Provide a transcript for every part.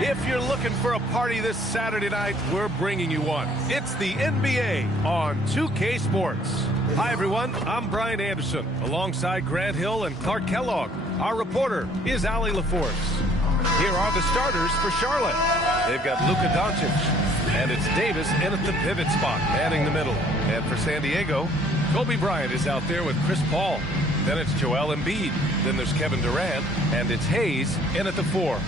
If you're looking for a party this Saturday night, we're bringing you one. It's the NBA on 2K Sports. Hi, everyone. I'm Brian Anderson, alongside Grant Hill and Clark Kellogg. Our reporter is Allie LaForce. Here are the starters for Charlotte. They've got Luka Doncic, and it's Davis in at the pivot spot, manning the middle. And for San Diego, Kobe Bryant is out there with Chris Paul. Then it's Joel Embiid. Then there's Kevin Durant, and it's Hayes in at the 4.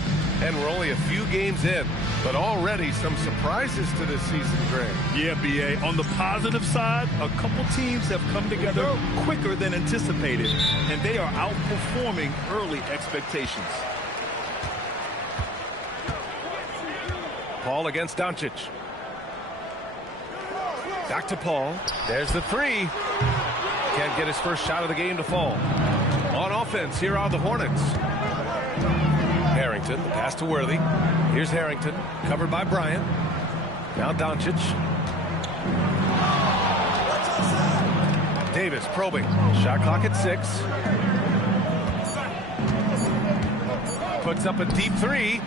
And we're only a few games in, but already some surprises to this season, Grant. Yeah, B.A. On the positive side, a couple teams have come together quicker than anticipated, and they are outperforming early expectations. Paul against Doncic. Back to Paul. There's the 3. Can't get his first shot of the game to fall. On offense, here are the Hornets. Harrington, the pass to Worthy. Here's Harrington, covered by Bryant. Now Doncic. Davis probing. Shot clock at 6. Puts up a deep 3.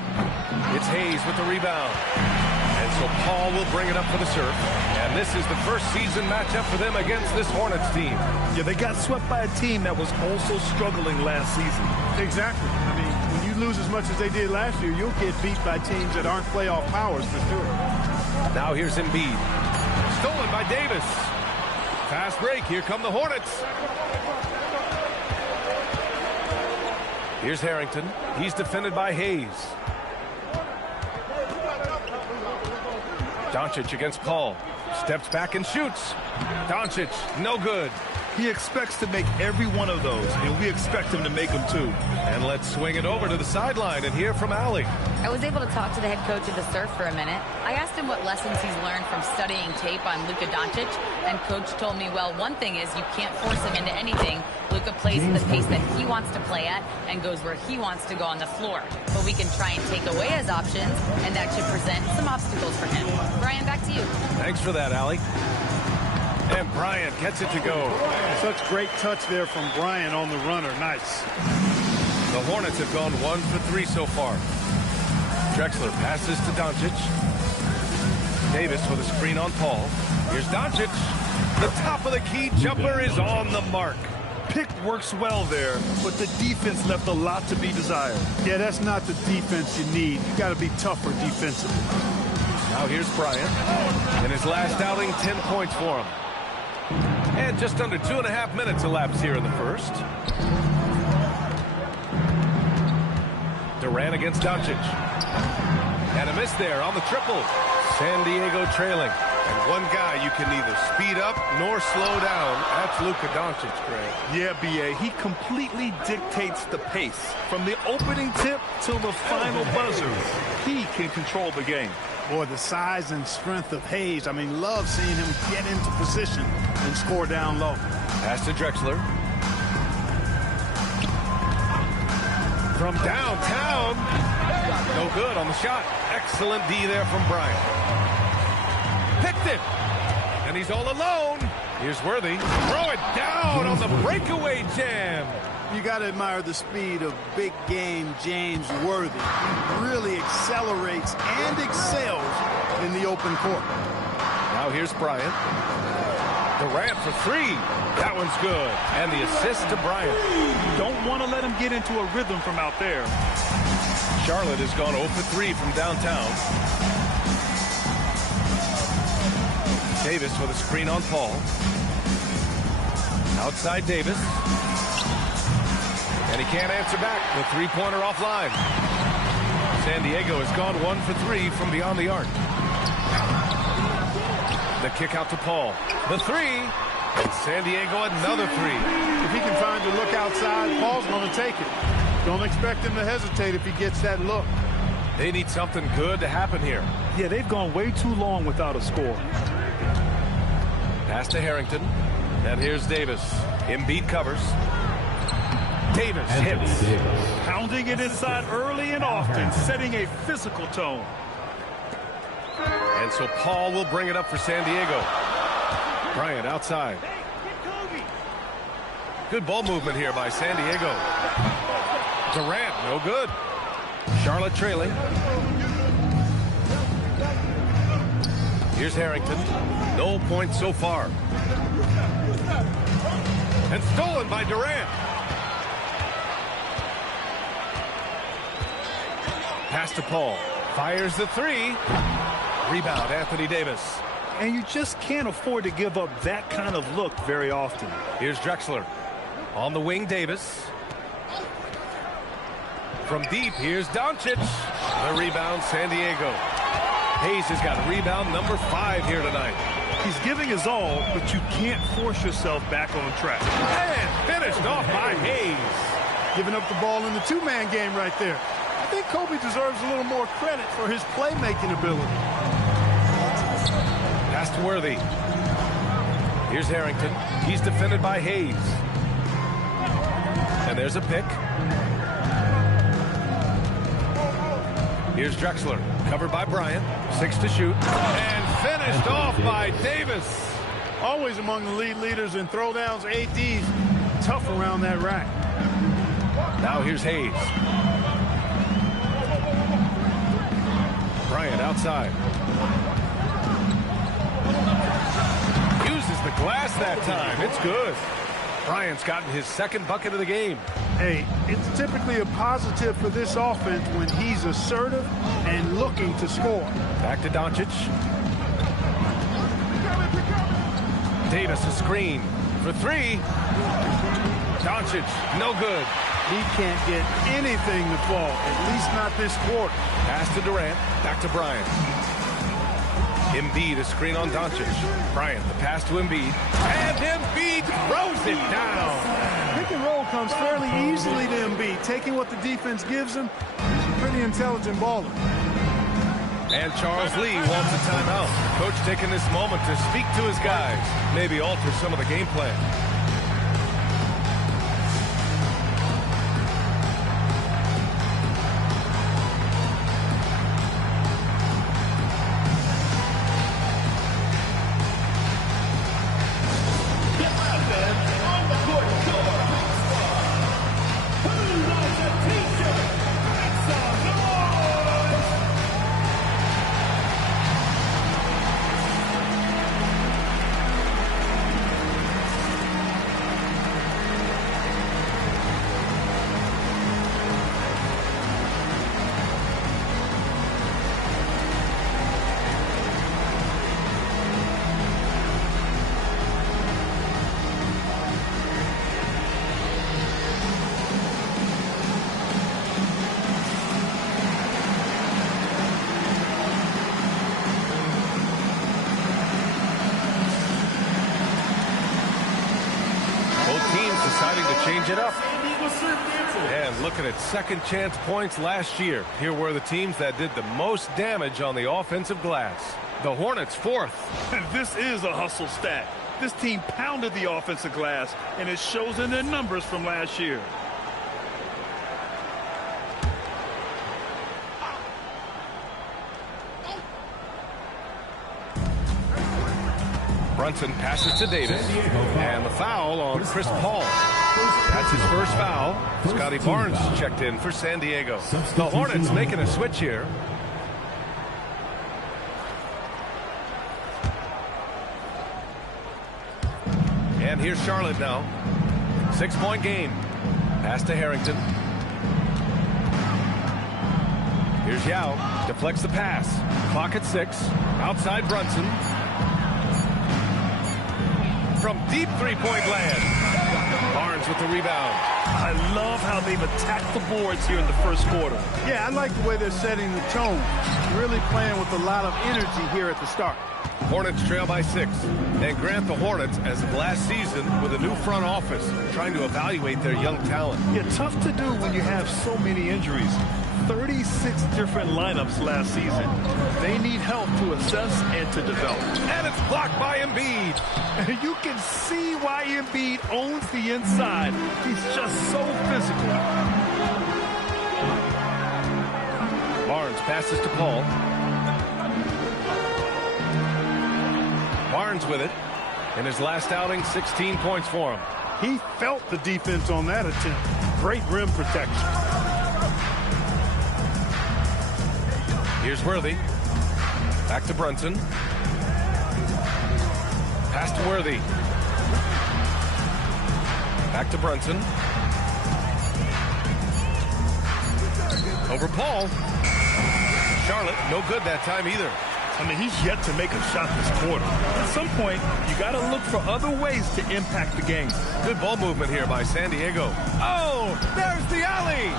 It's Hayes with the rebound. And so Paul will bring it up for the serve. And this is the first season matchup for them against this Hornets team. Yeah, they got swept by a team that was also struggling last season. Exactly. I mean, when you lose as much as they did last year, you'll get beat by teams that aren't playoff powers for sure. Now here's Embiid. Stolen by Davis. Fast break. Here come the Hornets. Here's Harrington. He's defended by Hayes. Doncic against Paul. Steps back and shoots. Doncic, no good. He expects to make every one of those, and we expect him to make them too. And let's swing it over to the sideline and hear from Allie. I was able to talk to the head coach of the Surf for a minute. I asked him what lessons he's learned from studying tape on Luka Doncic, and coach told me, well, one thing is you can't force him into anything. Luka plays at the pace that he wants to play at and goes where he wants to go on the floor. But we can try and take away his options, and that should present some obstacles for him. Brian, back to you. Thanks for that, Allie. And Bryant gets it to go. Such great touch there from Bryant on the runner. Nice. The Hornets have gone 1 for 3 so far. Drexler passes to Doncic. Davis with a screen on Paul. Here's Doncic. The top of the key jumper is on the mark. Pick works well there, but the defense left a lot to be desired. Yeah, that's not the defense you need. You got to be tougher defensively. Now here's Bryant. In his last outing, 10 points for him. And just under 2.5 minutes elapsed here in the first. Durant against Doncic. And a miss there on the triple. San Diego trailing. And one guy you can neither speed up nor slow down. That's Luka Doncic, Grant. Yeah, B.A. He completely dictates the pace. From the opening tip till the final buzzer, he can control the game. Boy, the size and strength of Hayes. I mean, love seeing him get into position and score down low. Pass to Drexler. From downtown. No good on the shot. Excellent D there from Bryant. Picked it. And he's all alone. Here's Worthy. Throw it down on the breakaway jam. You got to admire the speed of big game James Worthy. He really accelerates and excels in the open court. Now here's Bryant. Durant for 3. That one's good. And the assist to Bryant. Don't want to let him get into a rhythm from out there. Charlotte has gone 0 for 3 from downtown. Davis with a screen on Paul. Outside Davis. And he can't answer back. The three-pointer offline. San Diego has gone 1 for 3 from beyond the arc. The kick out to Paul. The 3. And San Diego another 3. If he can find the look outside, Paul's going to take it. Don't expect him to hesitate if he gets that look. They need something good to happen here. Yeah, they've gone way too long without a score. Pass to Harrington. And here's Davis. Embiid covers. Davis hits. Pounding it inside early and often, setting a physical tone. And so Paul will bring it up for San Diego. Bryant outside. Good ball movement here by San Diego. Durant, no good. Charlotte trailing. Here's Harrington. No points so far. And stolen by Durant. Pass to Paul. Fires the three. Rebound, Anthony Davis. And you just can't afford to give up that kind of look very often. Here's Drexler. On the wing, Davis. From deep, here's Doncic. The rebound, San Diego. Hayes has got rebound number 5 here tonight. He's giving his all, but you can't force yourself back on track. And finished off by Hayes. Giving up the ball in the two-man game right there. I think Kobe deserves a little more credit for his playmaking ability. Pass to Worthy. Here's Harrington. He's defended by Hayes. And there's a pick. Here's Drexler. Covered by Bryant. 6 to shoot. And finished off by Davis. Always among the lead leaders in throwdowns. AD's tough around that rack. Now here's Hayes. Bryant outside. Uses the glass that time. It's good. Bryant's gotten his second bucket of the game. Hey, it's typically a positive for this offense when he's assertive and looking to score. Back to Doncic. Davis a screen for 3. Doncic, no good. He can't get anything to fall, at least not this quarter. Pass to Durant. Back to Bryant. Embiid a screen on Doncic. Bryant, the pass to Embiid. And Embiid throws it down. Pick and roll comes fairly easily to Embiid, taking what the defense gives him. He's a pretty intelligent baller. And Charles Lee wants a timeout. Coach taking this moment to speak to his guys. Maybe alter some of the game plan. Deciding to change it up. And looking at second chance points last year. Here were the teams that did the most damage on the offensive glass. The Hornets 4th. This is a hustle stat. This team pounded the offensive glass, and it shows in their numbers from last year. Brunson passes to Davis. And the foul on Chris Paul. That's his first foul. Scotty Barnes checked in for San Diego. The Hornets making a switch here. And here's Charlotte now. 6-point game. Pass to Harrington. Here's Yao. Deflects the pass. Clock at 6. Outside Brunson. From deep three-point land. Barnes with the rebound. I love how they've attacked the boards here in the first quarter. Yeah, I like the way they're setting the tone. Really playing with a lot of energy here at the start. Hornets trail by 6. And grant the Hornets, as of last season, with a new front office, trying to evaluate their young talent. Yeah, tough to do when you have so many injuries. 36 different lineups last season. They need help to assess and to develop. And it's blocked by Embiid. You can see why Embiid owns the inside. He's just so physical. Barnes passes to Paul. Barnes with it. In his last outing, 16 points for him. He felt the defense on that attempt. Great rim protection. Here's Worthy. Back to Brunson. Pass to Worthy. Back to Brunson. Over Paul. Charlotte, no good that time either. I mean, he's yet to make a shot this quarter. At some point, you got to look for other ways to impact the game. Good ball movement here by San Diego. Oh, there's the alley.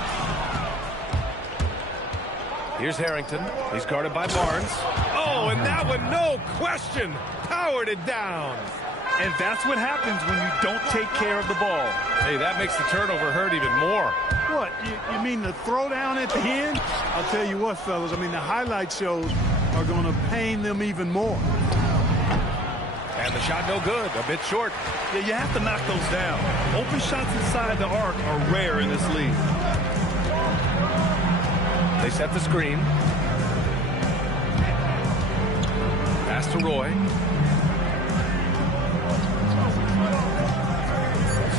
Here's Harrington. He's guarded by Barnes. Oh, and that one, no question, powered it down. And that's what happens when you don't take care of the ball. Hey, that makes the turnover hurt even more. What, you mean the throwdown at the end? I'll tell you what, fellas, I mean, the highlight shows are going to pain them even more. And the shot no good, a bit short. Yeah, you have to knock those down. Open shots inside the arc are rare in this league. They set the screen. Pass to Roy.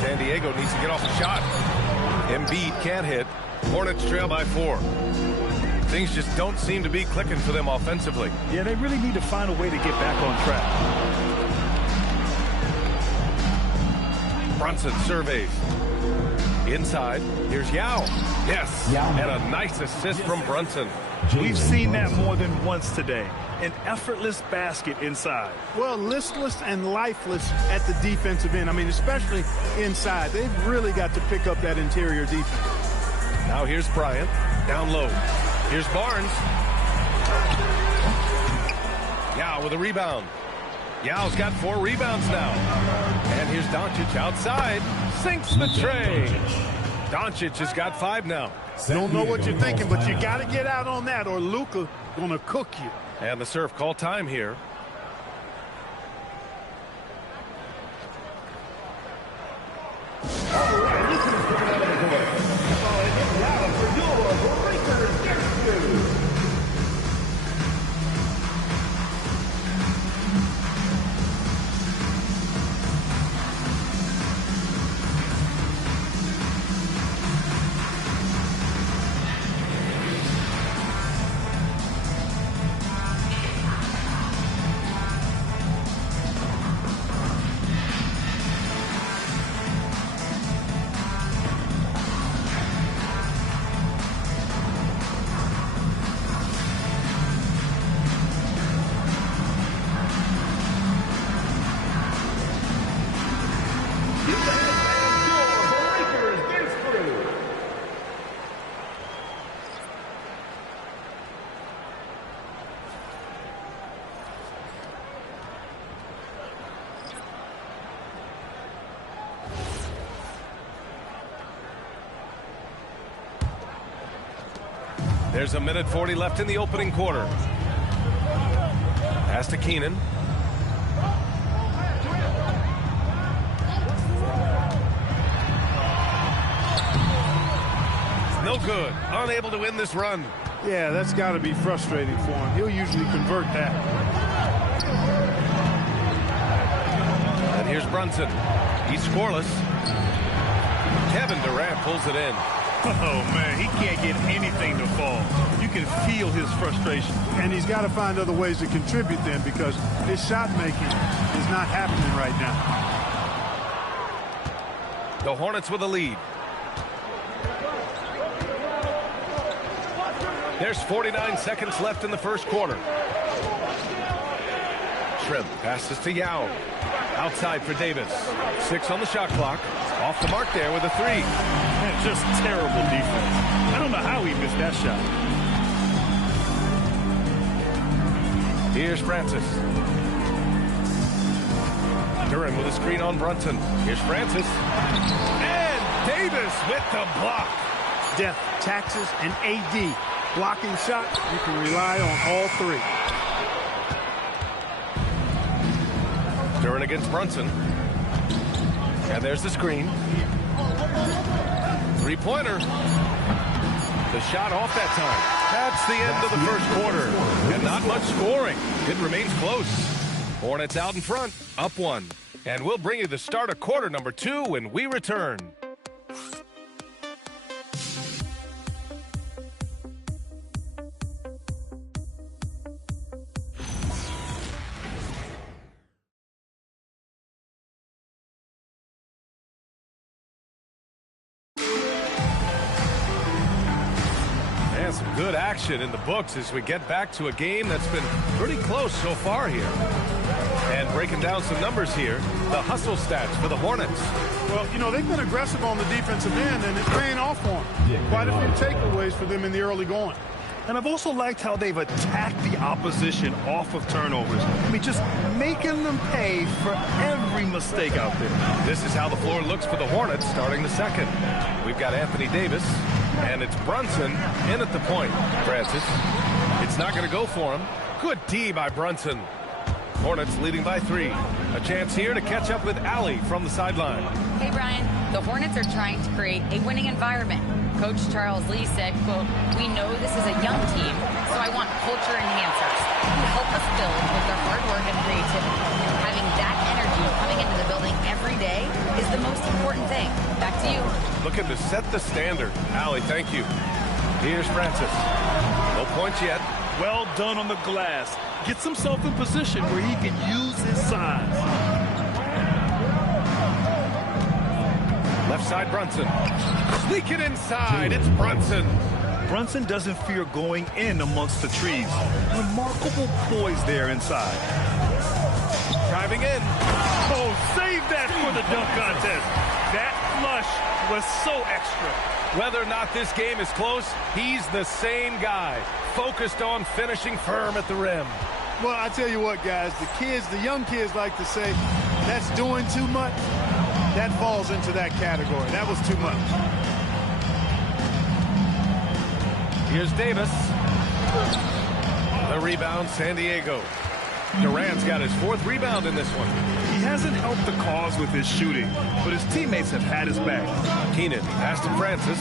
San Diego needs to get off the shot. Embiid can't hit. Hornets trail by 4. Things just don't seem to be clicking for them offensively. Yeah, they really need to find a way to get back on track. Brunson surveys. Inside, here's Yao. Yes, and a nice assist from Brunson. We've seen that more than once today. An effortless basket inside. Well, listless and lifeless at the defensive end. I mean, especially inside. They've really got to pick up that interior defense. Now here's Bryant, down low. Here's Barnes. Yao with a rebound. Yao's got 4 rebounds now. And here's Doncic outside. Sinks the tray. Doncic has got 5 now. Don't know what you're thinking, but you got to get out on that or Luka going to cook you. And the serve call time here. There's a minute 40 left in the opening quarter. Pass to Keenan. No good. Unable to win this run. Yeah, that's got to be frustrating for him. He'll usually convert that. And here's Brunson. He's scoreless. Kevin Durant pulls it in. Oh, man, he can't get anything to fall. You can feel his frustration. And he's got to find other ways to contribute then because his shot making is not happening right now. The Hornets with a lead. There's 49 seconds left in the first quarter. Shrimp passes to Yao. Outside for Davis. 6 on the shot clock. Off the mark there with a 3. Man, just terrible defense. I don't know how he missed that shot. Here's Francis. Duran with a screen on Brunson. Here's Francis. And Davis with the block. Depth, taxes, and AD. Blocking shot, you can rely on all 3. Duran against Brunson. And there's the screen. 3-pointer. The shot off that time. That's the end of the first quarter. And not much scoring. It remains close. Hornets out in front, up 1. And we'll bring you the start of quarter number 2 when we return. Good action in the books as we get back to a game that's been pretty close so far here. And breaking down some numbers here, the hustle stats for the Hornets. Well, you know, they've been aggressive on the defensive end, and it's paying off for them. Quite a few takeaways for them in the early going. And I've also liked how they've attacked the opposition off of turnovers. I mean, just making them pay for every mistake out there. This is how the floor looks for the Hornets starting the second. We've got Anthony Davis, and it's Brunson in at the point. Francis, it's not going to go for him. Good D by Brunson. Hornets leading by 3. A chance here to catch up with Allie from the sideline. Hey, Brian, the Hornets are trying to create a winning environment. Coach Charles Lee said, quote, "We know this is a young team, so I want culture enhancers who help us build with their hard work and creativity. Having that energy coming into the building every day is the most important thing." Back to you. Looking to set the standard. Allie, thank you. Here's Francis. No points yet. Well done on the glass. Gets himself in position where he can use his size. Left side, Brunson. Sneak it inside. It's Brunson. Brunson doesn't fear going in amongst the trees. Remarkable poise there inside. Driving in. Oh, save that for the dunk contest. That flush was so extra. Whether or not this game is close, he's the same guy. Focused on finishing firm at the rim. Well, I tell you what, guys, the young kids like to say, that's doing too much. That falls into that category. That was too much. Here's Davis. The rebound, San Diego. Durant's got his 4th rebound in this one. He hasn't helped the cause with his shooting, but his teammates have had his back. Keenan, pass to Francis.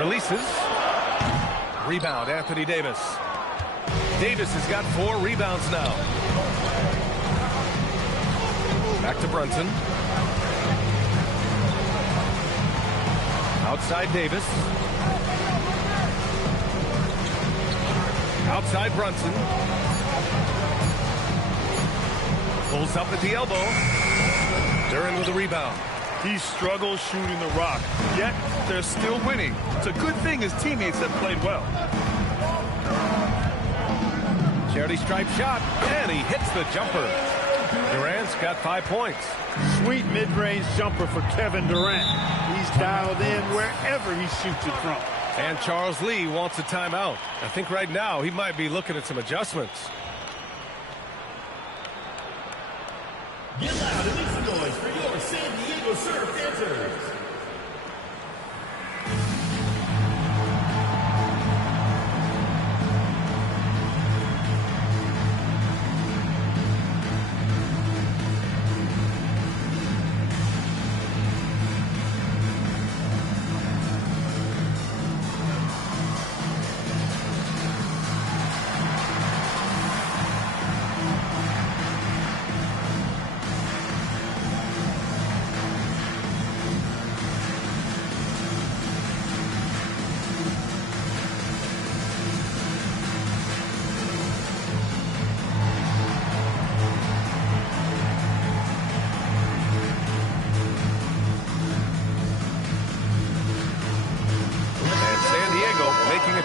Releases. Rebound, Anthony Davis. Davis has got 4 rebounds now. Back to Brunson. Outside Davis. Outside Brunson. Pulls up at the elbow. Duran with a rebound. He struggles shooting the rock, yet they're still winning. It's a good thing his teammates have played well. Charity stripe shot, and he hits the jumper. Durant's got 5 points. Sweet mid-range jumper for Kevin Durant. He's dialed in wherever he shoots it from. And Charles Lee wants a timeout. I think right now he might be looking at some adjustments. Get loud and make some noise for your San Diego Surf dancers.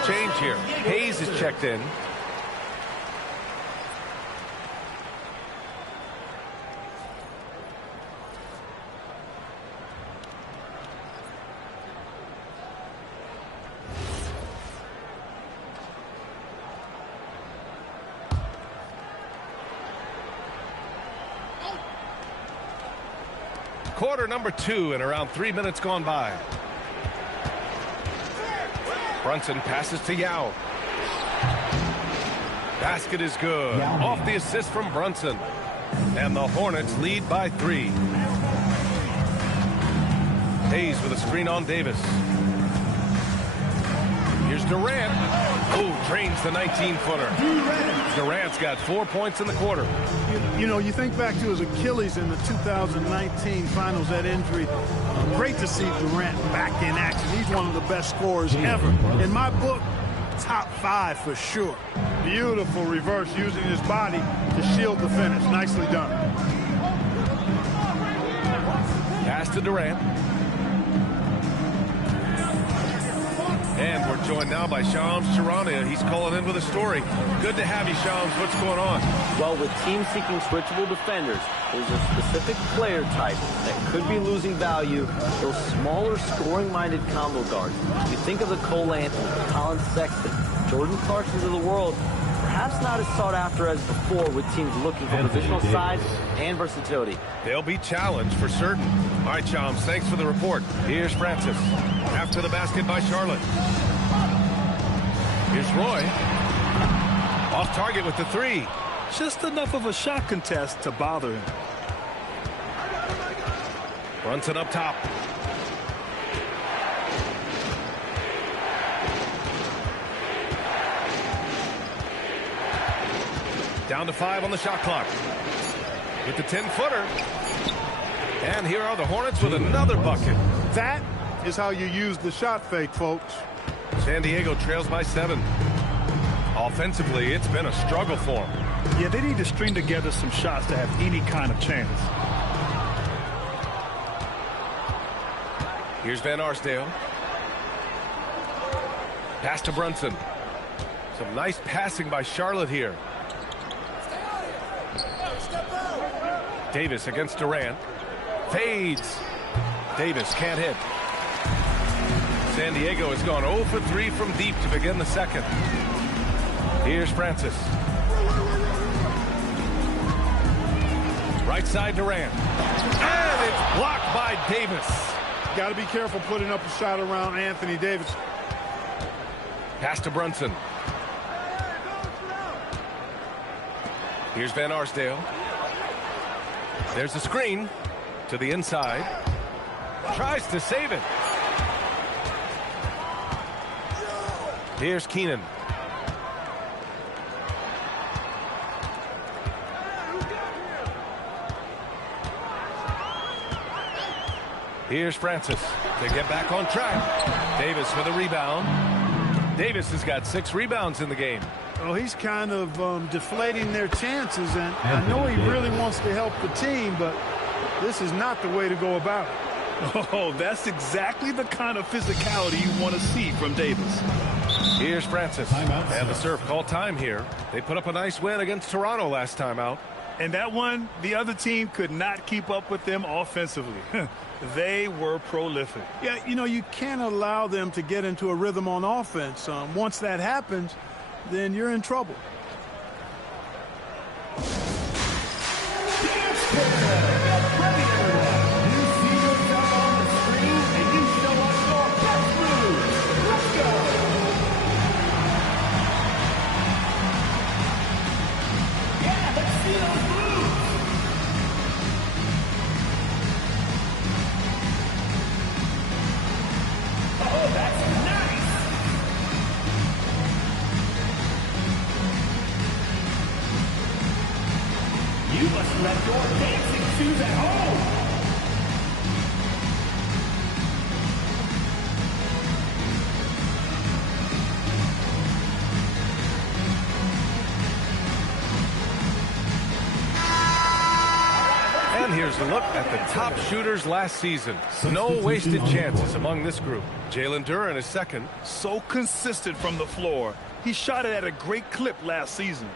Change here. Hayes is checked in. Quarter number 2 and around 3 minutes gone by. Brunson passes to Yao. Basket is good. Off the assist from Brunson. And the Hornets lead by 3. Hayes with a screen on Davis. Here's Durant. Oh, drains the 19-footer. Durant's got 4 points in the quarter. You know, you think back to his Achilles in the 2019 finals, that injury. Great to see Durant back in action. He's one of the best scorers ever. In my book, top 5 for sure. Beautiful reverse using his body to shield the finish. Nicely done. Pass to Durant. And we're joined now by Shams Charania. He's calling in with a story. Good to have you, Shams. What's going on? Well, with teams seeking switchable defenders, there's a specific player type that could be losing value, those smaller scoring-minded combo guards. You think of the Cole Anthony, Colin Sexton, Jordan Clarksons of the world, perhaps not as sought after as before with teams looking for positional size and versatility. They'll be challenged for certain. All right, Shams, thanks for the report. Here's Francis. After the basket by Charlotte. Here's Roy. Off target with the three. Just enough of a shot contest to bother him. Brunson up top. Down to 5 on the shot clock. With the 10-footer. And here are the Hornets with another bucket. That is how you use the shot fake, folks. San Diego trails by 7. Offensively, it's been a struggle for them. Yeah, they need to string together some shots to have any kind of chance. Here's Van Arsdale. Pass to Brunson. Some nice passing by Charlotte here. Davis against Durant. Fades. Davis can't hit. San Diego has gone 0 for 3 from deep to begin the second. Here's Francis. Right side Durant. And it's blocked by Davis. Got to be careful putting up a shot around Anthony Davis. Pass to Brunson. Here's Van Arsdale. There's a screen to the inside. Tries to save it. Here's Keenan. Here's Francis to get back on track. Davis with a rebound. Davis has got 6 rebounds in the game. Well, he's kind of deflating their chances, and I know he really wants to help the team, but this is not the way to go about it. Oh, that's exactly the kind of physicality you want to see from Davis. Here's Francis. And the serve call time here. They put up a nice win against Toronto last time out. And that one, the other team could not keep up with them offensively. They were prolific. Yeah, you know, you can't allow them to get into a rhythm on offense. Once that happens, then you're in trouble. You must let your dancing shoes at home. And here's a look at the top shooters last season. No wasted chances among this group. Jalen Duren is second. So consistent from the floor. He shot it at a great clip last season.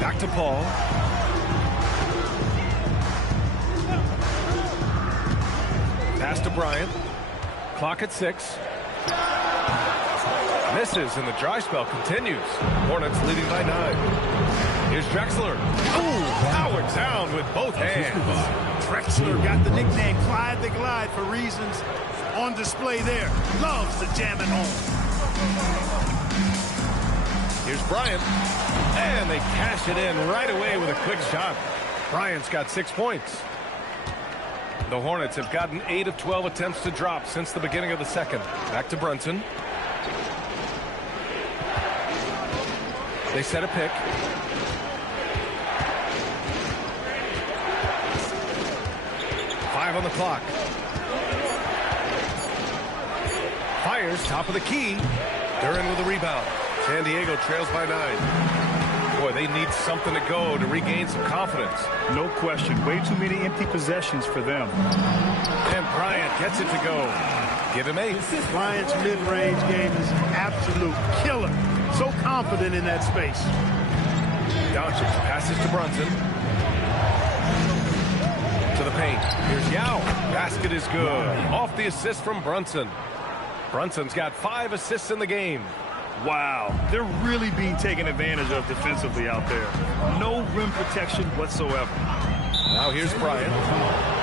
Back to Paul. Pass to Bryant. Clock at 6. Misses, and the dry spell continues. Hornets leading by 9. Here's Drexler. Ooh, powered down with both hands. Drexler got the nickname Clyde the Glide for reasons on display there. Loves to jam it home. Here's Bryant. And they cash it in right away with a quick shot. Bryant's got 6 points. The Hornets have gotten 8 of 12 attempts to drop since the beginning of the second. Back to Brunson. They set a pick. Five on the clock. Fires top of the key. Duran with a rebound. San Diego trails by 9. Boy, they need something to go to regain some confidence. No question. Way too many empty possessions for them. And Bryant gets it to go. Give him 8. Bryant's mid-range game is an absolute killer. So confident in that space. Doncic passes to Brunson. To the paint. Here's Yao. Basket is good. Off the assist from Brunson. Brunson's got 5 assists in the game. Wow, they're really being taken advantage of defensively out there. No rim protection whatsoever. Now here's Bryant.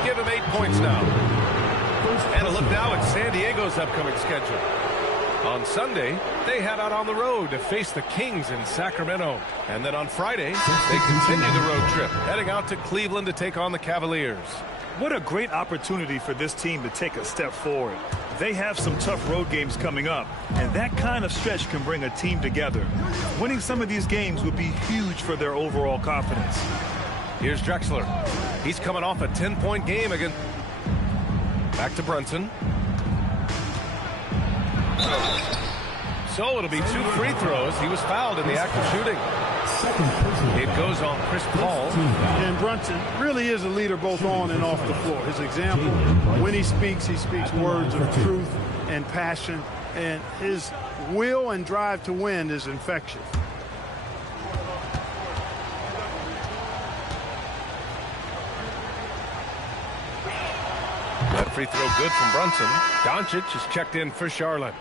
Give him 8 points now. And a look now at San Diego's upcoming schedule. On Sunday, they head out on the road to face the Kings in Sacramento. And then on Friday, they continue the road trip, heading out to Cleveland to take on the Cavaliers. What a great opportunity for this team to take a step forward. They have some tough road games coming up, and that kind of stretch can bring a team together. Winning some of these games would be huge for their overall confidence. Here's Drexler. He's coming off a 10-point game again. Back to Brunson. So it'll be 2 free throws. He was fouled in the act of shooting. It goes on Chris Paul. And Brunson really is a leader both on and off the floor. His example, when he speaks words of truth and passion. And his will and drive to win is infectious. That free throw good from Brunson. Doncic is checked in for Charlotte.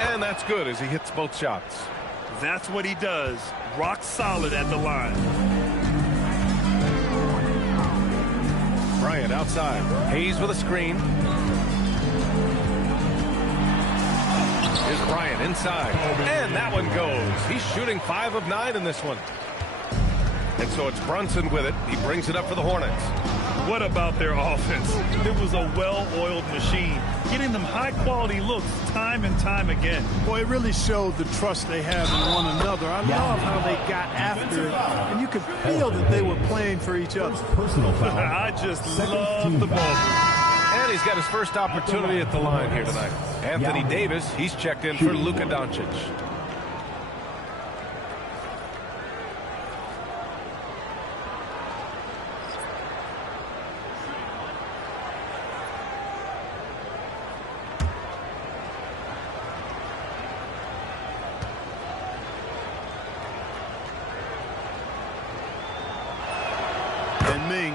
And that's good as he hits both shots. That's what he does. Rock solid at the line. Bryant outside. Hayes with a screen. Here's Bryant inside. And that one goes. He's shooting 5 of 9 in this one. And so it's Brunson with it. He brings it up for the Hornets. What about their offense? It was a well-oiled machine, getting them high-quality looks time and time again. Boy, it really showed the trust they have in one another. I love how they got after it, and you could feel that they were playing for each other. I just love the ball. And he's got his first opportunity at the line here tonight. Anthony Davis, he's checked in for Luka Doncic.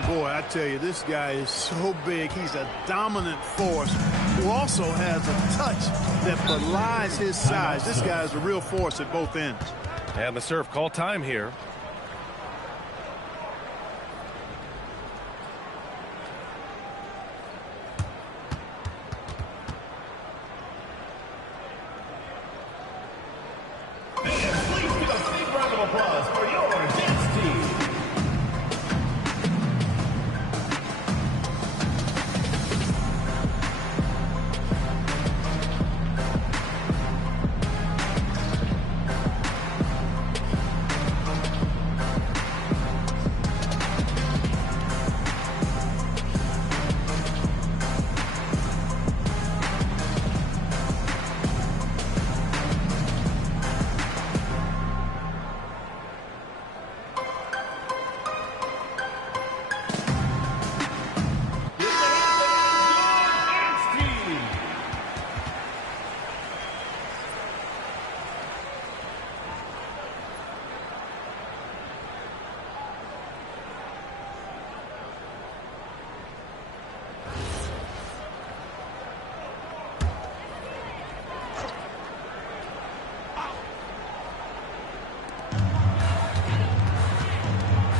Boy, I tell you, this guy is so big. He's a dominant force who also has a touch that belies his size. This guy is a real force at both ends. And the serve call time here.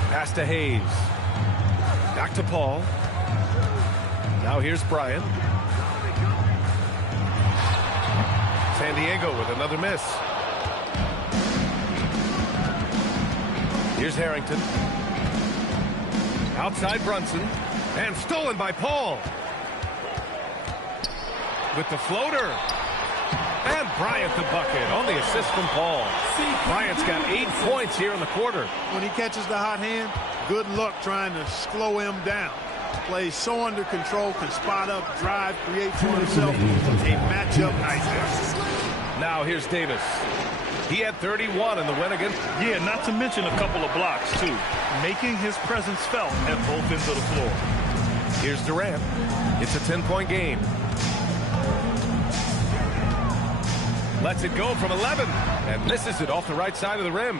Pass to Hayes. Back to Paul. Now here's Bryant. San Diego with another miss. Here's Harrington. Outside Brunson. And stolen by Paul. With the floater. And Bryant the bucket on the assist from Paul. Bryant's got 8 points here in the quarter. When he catches the hot hand, good luck trying to slow him down. Plays so under control, can spot up, drive, create for himself a matchup nightmare. Now here's Davis. He had 31 in the win against. Yeah, not to mention a couple of blocks, too. Making his presence felt at both ends of the floor. Here's Durant. It's a 10-point game. Lets it go from 11 and misses it off the right side of the rim.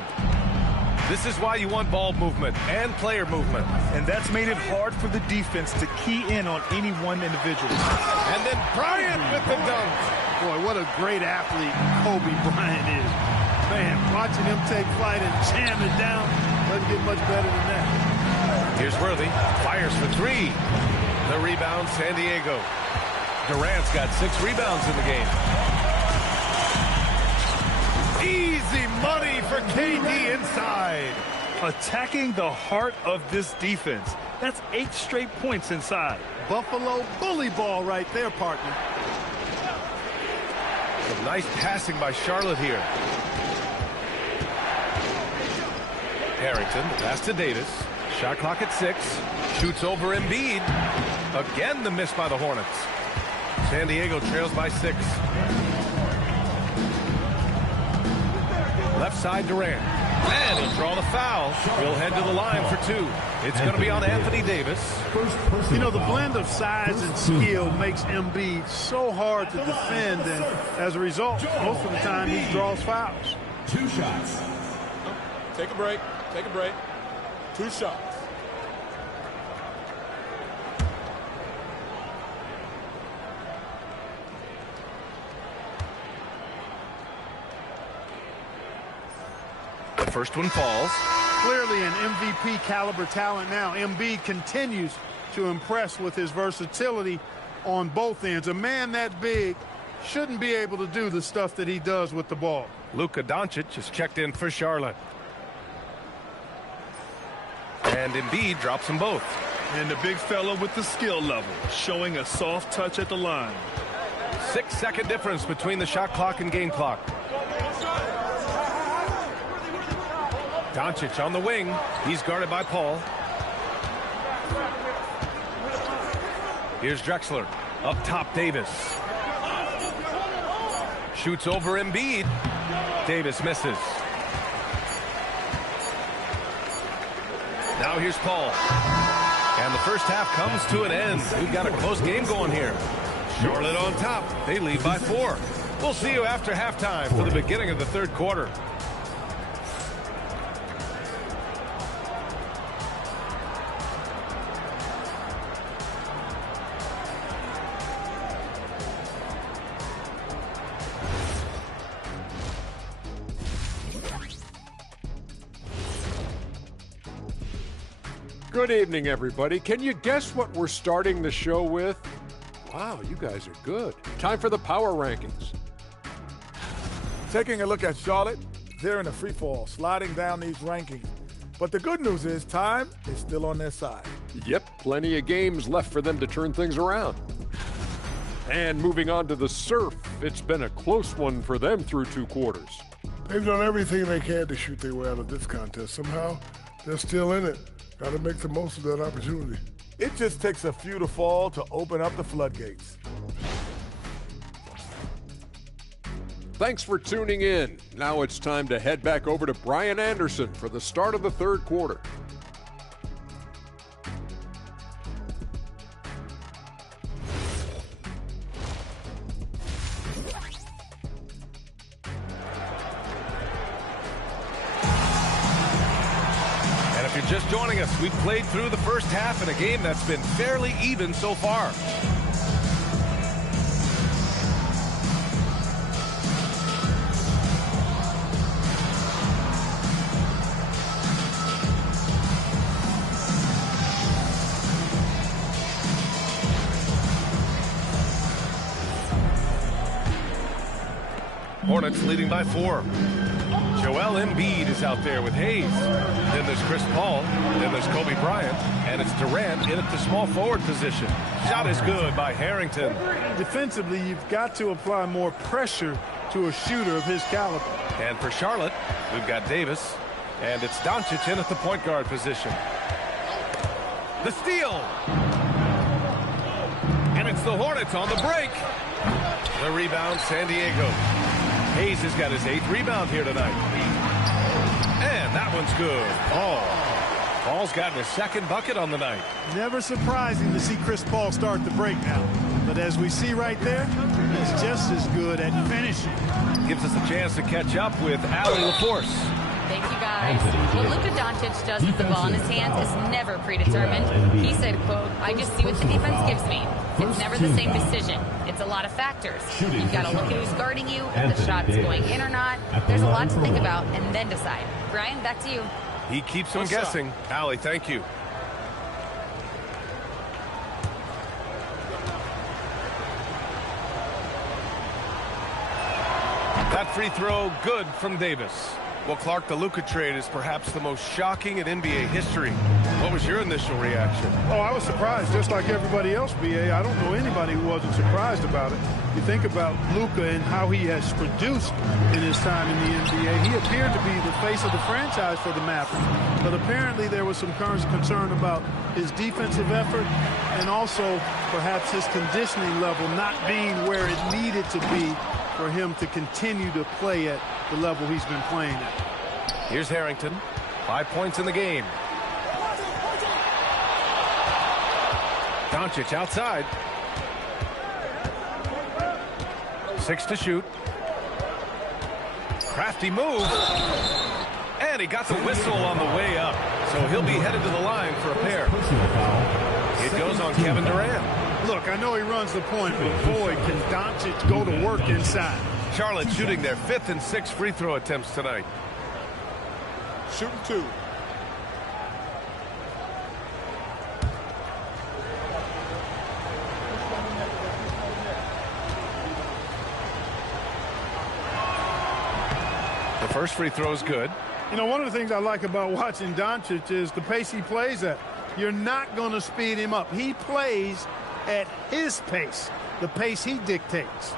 This is why you want ball movement and player movement. And that's made it hard for the defense to key in on any one individual. And then Bryant with the dunk. Boy, what a great athlete Kobe Bryant is. Man, watching him take flight and jam it down doesn't get much better than that. Here's Worthy. Fires for 3. The rebound, San Diego. Durant's got 6 rebounds in the game. Easy money for KD inside. Attacking the heart of this defense. That's 8 straight points inside. Buffalo bully ball right there, partner. Some nice passing by Charlotte here. Harrington, pass to Davis. Shot clock at 6. Shoots over Embiid. Again, the miss by the Hornets. San Diego trails by 6. Left side Durant. And he'll draw the foul. He'll head to the line for 2. It's going to be on Anthony Davis. You know, the blend of size and skill makes Embiid so hard to defend, and as a result, most of the time he draws fouls. 2 shots. Take a break. Take a break. 2 shots. The first one falls. Clearly an MVP caliber talent now. Embiid continues to impress with his versatility on both ends. A man that big shouldn't be able to do the stuff that he does with the ball. Luka Doncic is checked in for Charlotte. And Embiid drops them both. And the big fella with the skill level, showing a soft touch at the line. 6-second difference between the shot clock and game clock. Doncic on the wing. He's guarded by Paul. Here's Drexler. Up top, Davis. Shoots over Embiid. Davis misses. Now here's Paul. And the first half comes to an end. We've got a close game going here. Charlotte on top. They lead by 4. We'll see you after halftime for the beginning of the third quarter. Good evening, everybody. Can you guess what we're starting the show with? Wow, you guys are good. Time for the power rankings. Taking a look at Charlotte, they're in a free fall, sliding down these rankings. But the good news is time is still on their side. Yep, plenty of games left for them to turn things around. And moving on to the Surf, it's been a close one for them through 2 quarters. They've done everything they can to shoot their way out of this contest. Somehow, they're still in it. Got to make the most of that opportunity. It just takes a few to fall to open up the floodgates. Thanks for tuning in. Now it's time to head back over to Brian Anderson for the start of the third quarter. If you're just joining us, we've played through the first half in a game that's been fairly even so far. Hornets leading by 4. Joel Embiid is out there with Hayes. Then there's Chris Paul. Then there's Kobe Bryant. And it's Durant in at the small forward position. Shot is good by Harrington. Defensively, you've got to apply more pressure to a shooter of his caliber. And for Charlotte, we've got Davis. And it's Doncic in at the point guard position. The steal. And it's the Hornets on the break. The rebound, San Diego. Hayes has got his 8th rebound here tonight. And that one's good. Paul's gotten his 2nd bucket on the night. Never surprising to see Chris Paul start the break now. But as we see right there, he's just as good at finishing. Gives us a chance to catch up with Allie LaForce. Thank you, guys. What Luka Doncic does with the ball in his hands is never predetermined. He said, quote, I just see what the defense gives me. It's never the same decision. It's a lot of factors. You've got to look at who's guarding you, if the shot's going in or not. There's a lot to think about and then decide. Brian, back to you. He keeps them guessing. Allie, thank you. That free throw, good from Davis. Well, Clark, the Luka trade is perhaps the most shocking in NBA history. What was your initial reaction? Oh, I was surprised, just like everybody else, B.A. I don't know anybody who wasn't surprised about it. You think about Luka and how he has produced in his time in the NBA. He appeared to be the face of the franchise for the Mavericks. But apparently there was some concern about his defensive effort and also perhaps his conditioning level not being where it needed to be for him to continue to play at the level he's been playing at. Here's Harrington. 5 points in the game. Doncic outside. 6 to shoot. Crafty move. And he got the whistle on the way up. So he'll be headed to the line for a pair. It goes on Kevin Durant. Look, I know he runs the point, but boy, can Doncic go to work inside. Charlotte shooting their 5th and 6th free throw attempts tonight. Shooting 2. The first free throw is good. You know, one of the things I like about watching Doncic is the pace he plays at. You're not going to speed him up. He plays at his pace, the pace he dictates.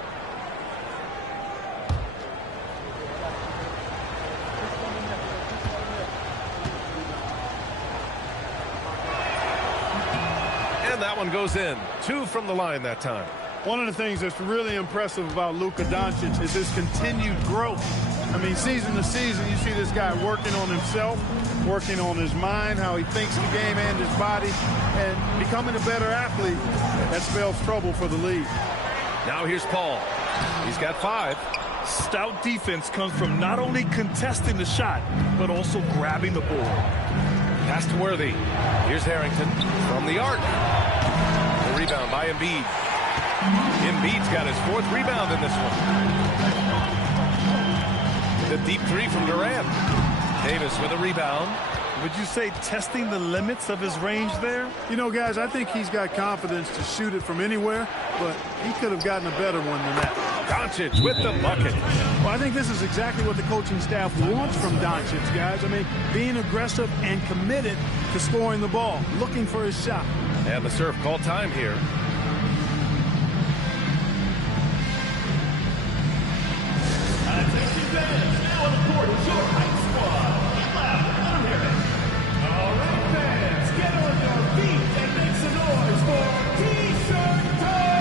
And that one goes in. 2 from the line that time. One of the things that's really impressive about Luka Doncic is his continued growth. I mean, season to season, you see this guy working on himself, working on his mind, how he thinks the game and his body, and becoming a better athlete. That spells trouble for the league. Now here's Paul. He's got 5. Stout defense comes from not only contesting the shot, but also grabbing the ball. Pass to Worthy. Here's Harrington from the arc. The rebound by Embiid. Embiid's got his 4th rebound in this one. The deep 3 from Durant. Davis with a rebound. Would you say testing the limits of his range there? You know, guys, I think he's got confidence to shoot it from anywhere, but he could have gotten a better one than that. Doncic with the bucket. Well, I think this is exactly what the coaching staff wants from Doncic, guys. I mean, being aggressive and committed to scoring the ball, looking for his shot. And the Surf call time here. Now on the court is your Heights squad. Get loud, let 'em hear it. All right, fans, get on your feet and make some noise for T-shirt time!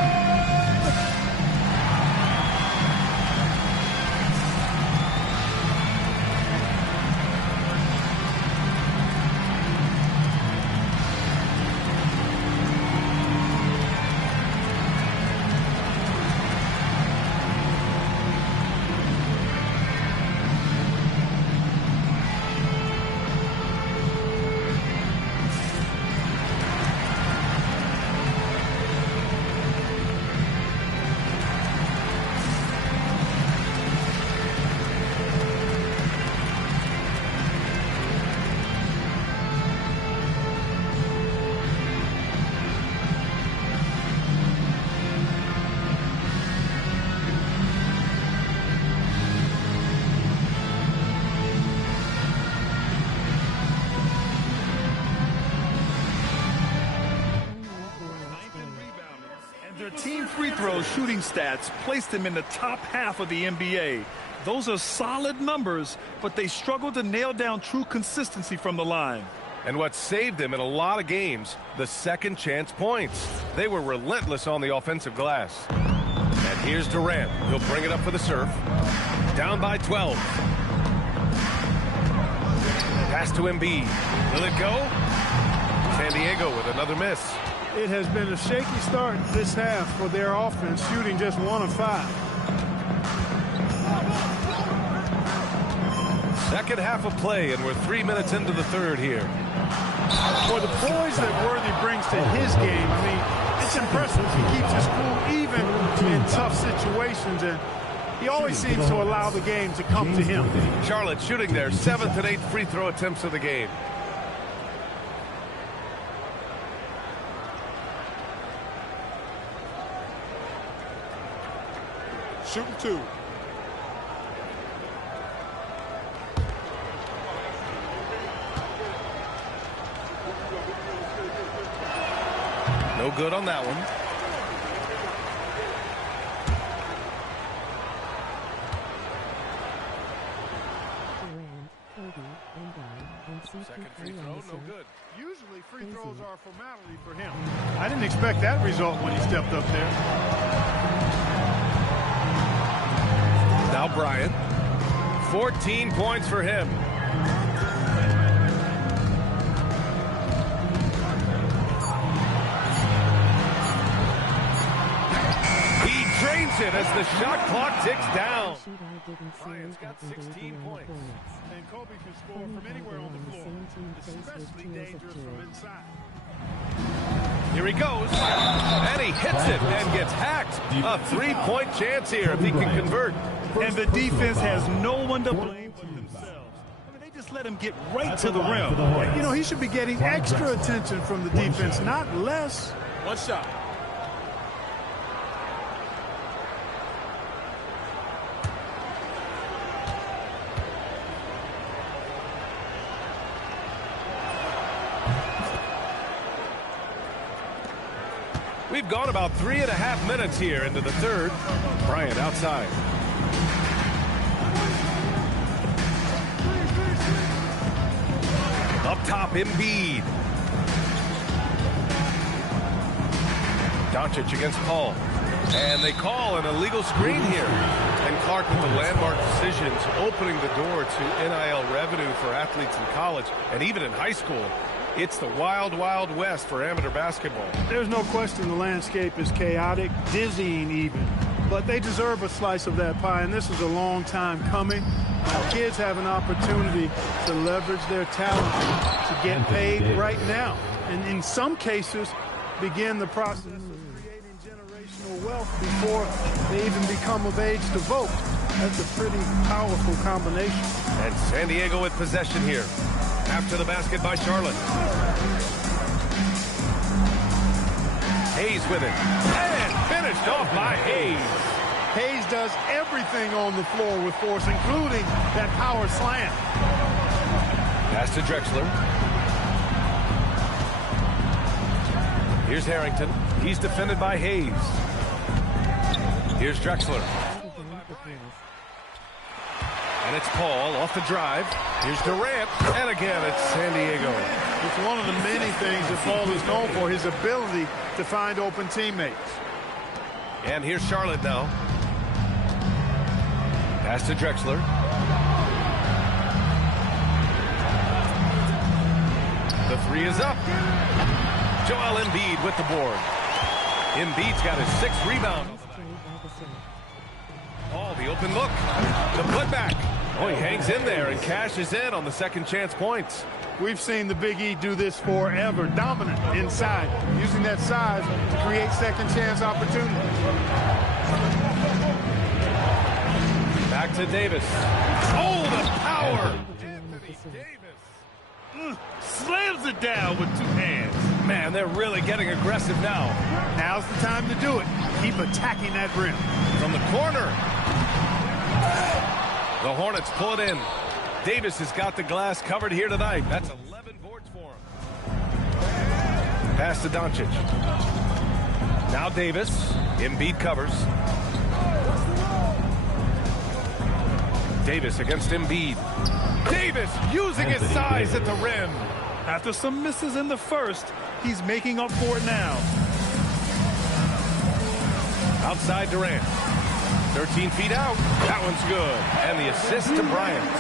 Their team free throw shooting stats placed them in the top half of the NBA. Those are solid numbers, but they struggle to nail down true consistency from the line. And what saved them in a lot of games, the second chance points. They were relentless on the offensive glass. And here's Durant. He'll bring it up for the serve. Down by 12. Pass to Embiid. Will it go? San Diego with another miss. It has been a shaky start this half for their offense, shooting just 1 of 5. Second half of play, and we're 3 minutes into the third here. For the poise that Worthy brings to his game, I mean, it's impressive. He keeps his cool even in tough situations, and he always seems to allow the game to come to him. Charlotte shooting their 7th and 8th free throw attempts of the game. Shooting 2. No good on that one. Second free throw, no good. Usually free throws are a formality for him. I didn't expect that result when he stepped up there. Now Bryant. 14 points for him. Drains it as the shot clock ticks down. Bryant's got 16 points. And Kobe can score from anywhere on the floor, especially dangerous from inside. Here he goes, and he hits it and gets hacked. A 3-point chance here if he can convert. And the defense has no one to blame but themselves. I mean, they just let him get right to the rim. You know, he should be getting extra attention from the defense, not less. One shot. We've gone about 3.5 minutes here into the third. Bryant outside. Up top, Embiid. Doncic against Paul. And they call an illegal screen here. And Clark with the landmark decisions, opening the door to NIL revenue for athletes in college and even in high school. It's the wild, wild west for amateur basketball. There's no question the landscape is chaotic, dizzying even. But they deserve a slice of that pie, and this is a long time coming. Kids have an opportunity to leverage their talent to get paid right now. And in some cases, begin the process of creating generational wealth before they even become of age to vote. That's a pretty powerful combination. And San Diego with possession here. After the basket by Charlotte. Hayes with it. And finished off by Hayes. Hayes does everything on the floor with force, including that power slam. Pass to Drexler. Here's Harrington. He's defended by Hayes. Here's Drexler. And it's Paul off the drive. Here's Durant. And again, it's San Diego. It's one of the many things that Paul is known for, his ability to find open teammates. And here's Charlotte now. Pass to Drexler. The three is up. Joel Embiid with the board. Embiid's got his 6th rebound. Oh, the open look. The putback. Oh, he hangs in there and cashes in on the second chance points. We've seen the Big E do this forever. Dominant inside, using that size to create second chance opportunities. Back to Davis. Oh, the power. Anthony Davis. Slams it down with 2 hands. Man, they're really getting aggressive now. Now's the time to do it. Keep attacking that rim. From the corner. The Hornets pull it in. Davis has got the glass covered here tonight. That's 11 boards for him. Pass to Doncic. Now Davis. Embiid covers. Davis against Embiid. Davis using his size at the rim. After some misses in the first, he's making up for it now. Outside Durant. 13 feet out. That one's good. And the assist to Bryant.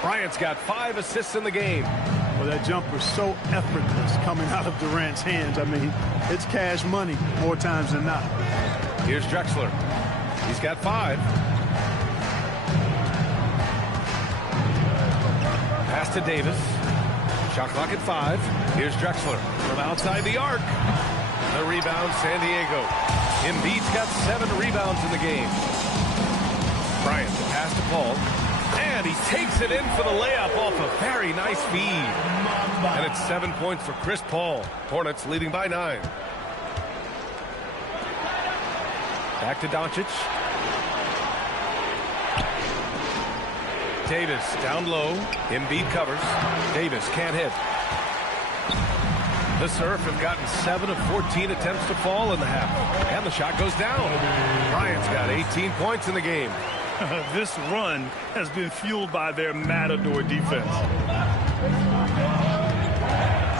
Bryant's got 5 assists in the game. Well, that jumper's so effortless coming out of Durant's hands. I mean, it's cash money more times than not. Here's Drexler. He's got 5. Pass to Davis. Shot clock at 5. Here's Drexler from outside the arc. The rebound, San Diego. Embiid's got 7 rebounds in the game. Bryant, the pass to Paul. And he takes it in for the layup off a very nice feed. And it's 7 points for Chris Paul. Hornets leading by 9. Back to Doncic. Davis down low. Embiid covers. Davis can't hit. The Surf have gotten 7 of 14 attempts to fall in the half. And the shot goes down. Bryant's got 18 points in the game. This run has been fueled by their matador defense.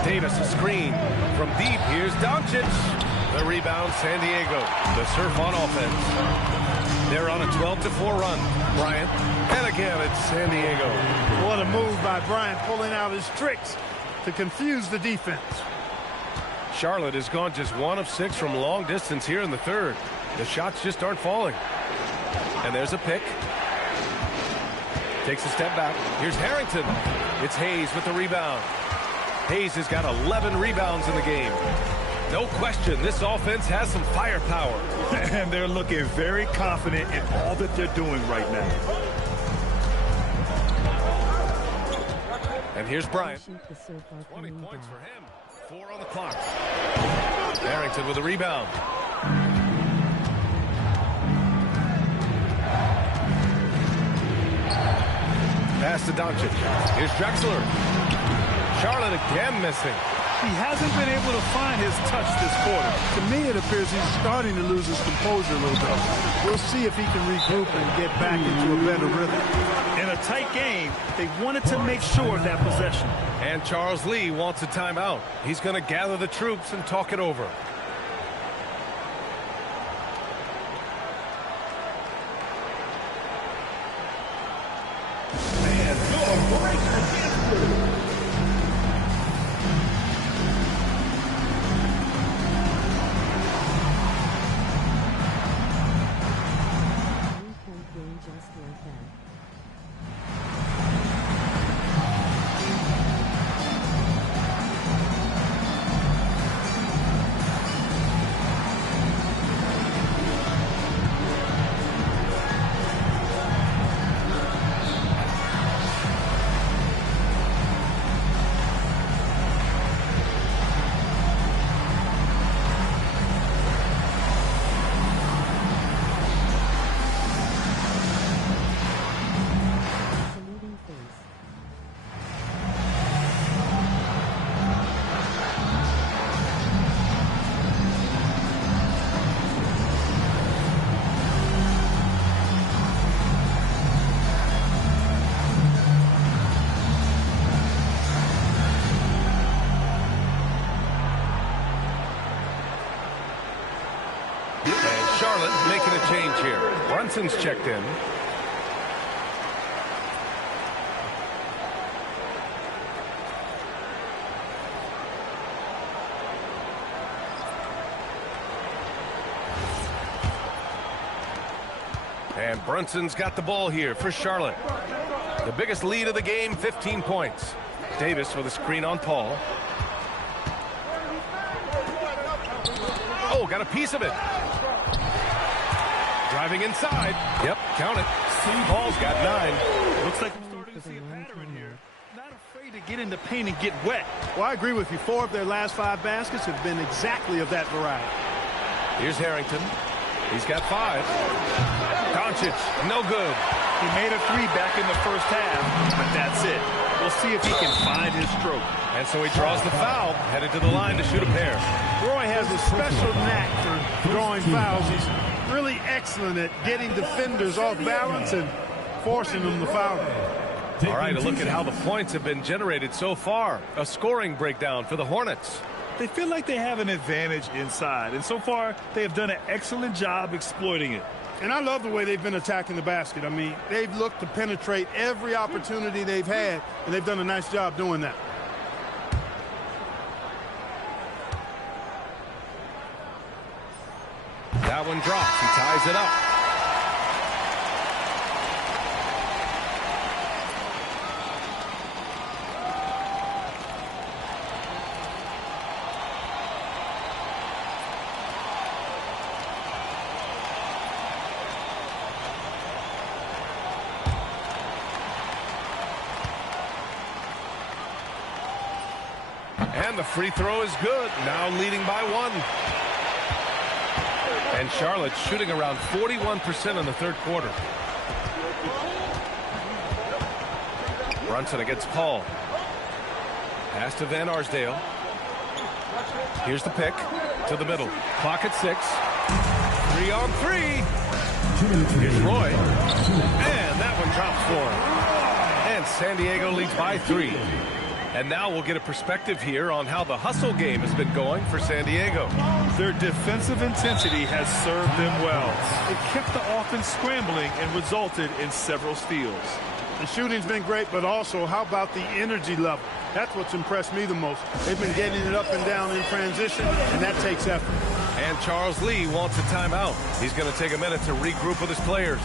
Davis a screen. From deep, here's Doncic. The rebound, San Diego. The Surf on offense. They're on a 12-4 run. Bryant. And again, it's San Diego. What a move by Bryant, pulling out his tricks to confuse the defense. Charlotte has gone just 1 of 6 from long distance here in the third. The shots just aren't falling. And there's a pick. Takes a step back. Here's Harrington. It's Hayes with the rebound. Hayes has got 11 rebounds in the game. No question, this offense has some firepower. And they're looking very confident in all that they're doing right now. And here's Bryant. 20 points for him. 4 on the clock. Harrington with a rebound. Pass to Doncic. Here's Drexler. Charlotte again missing. He hasn't been able to find his touch this quarter. To me, it appears he's starting to lose his composure a little bit. We'll see if he can regroup and get back into a better rhythm. In a tight game, they wanted to make sure of that possession. And Charles Lee wants a timeout. He's going to gather the troops and talk it over. And your breaker gets through. Charlotte making a change here. Brunson's checked in. And Brunson's got the ball here for Charlotte. The biggest lead of the game, 15 points. Davis with a screen on Paul. Oh, got a piece of it. Driving inside. Yep, count it. Paul's got 9. Looks like we're starting to see a pattern here. Not afraid to get in the paint and get wet. Well, I agree with you. 4 of their last 5 baskets have been exactly of that variety. Here's Harrington. He's got 5. Doncic, no good. He made a 3 back in the first half, but that's it. We'll see if he can find his stroke. And so he draws the foul, headed to the line to shoot a pair. Roy has a special knack for drawing fouls. He's really excellent at getting defenders off balance and forcing them to foul. All right, a look at how the points have been generated so far. A scoring breakdown for the Hornets. They feel like they have an advantage inside, and so far they have done an excellent job exploiting it. And I love the way they've been attacking the basket. I mean, they've looked to penetrate every opportunity they've had, and they've done a nice job doing that. That one drops. He ties it up. And the free throw is good. Now leading by 1. And Charlotte shooting around 41% in the third quarter. Brunson against Paul. Pass to Van Arsdale. Here's the pick to the middle. Clock at 6. 3 on 3. Here's Roy. And that one drops for him. And San Diego leads by 3. And now we'll get a perspective here on how the hustle game has been going for San Diego. Their defensive intensity has served them well. It kept the offense scrambling and resulted in several steals. The shooting's been great, but also how about the energy level? That's what's impressed me the most. They've been getting it up and down in transition, and that takes effort. And Charles Lee wants a timeout. He's going to take a minute to regroup with his players.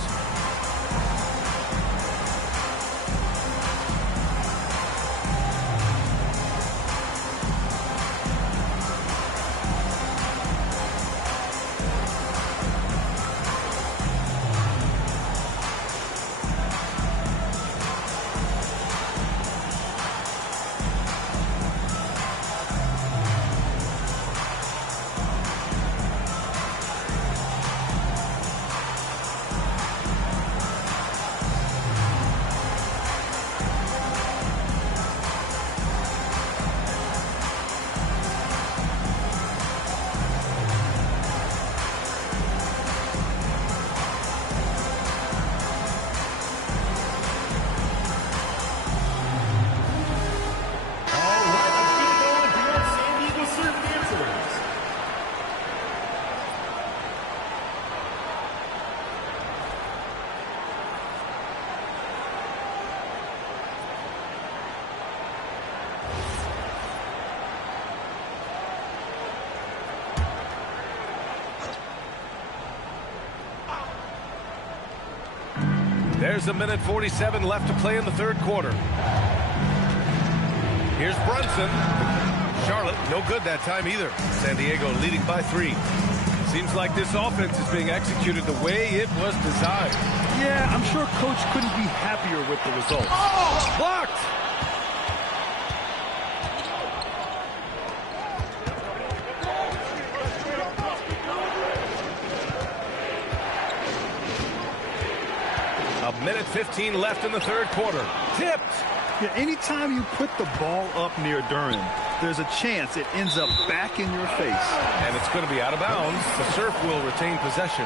There's a minute 47 left to play in the third quarter. Here's Brunson. Charlotte, no good that time either. San Diego leading by 3. Seems like this offense is being executed the way it was designed. Yeah, I'm sure Coach couldn't be happier with the results. Oh, blocked! A minute 15 left in the third quarter. Tipped! Yeah, anytime you put the ball up near Duran, there's a chance it ends up back in your face. And it's going to be out of bounds. The Surf will retain possession.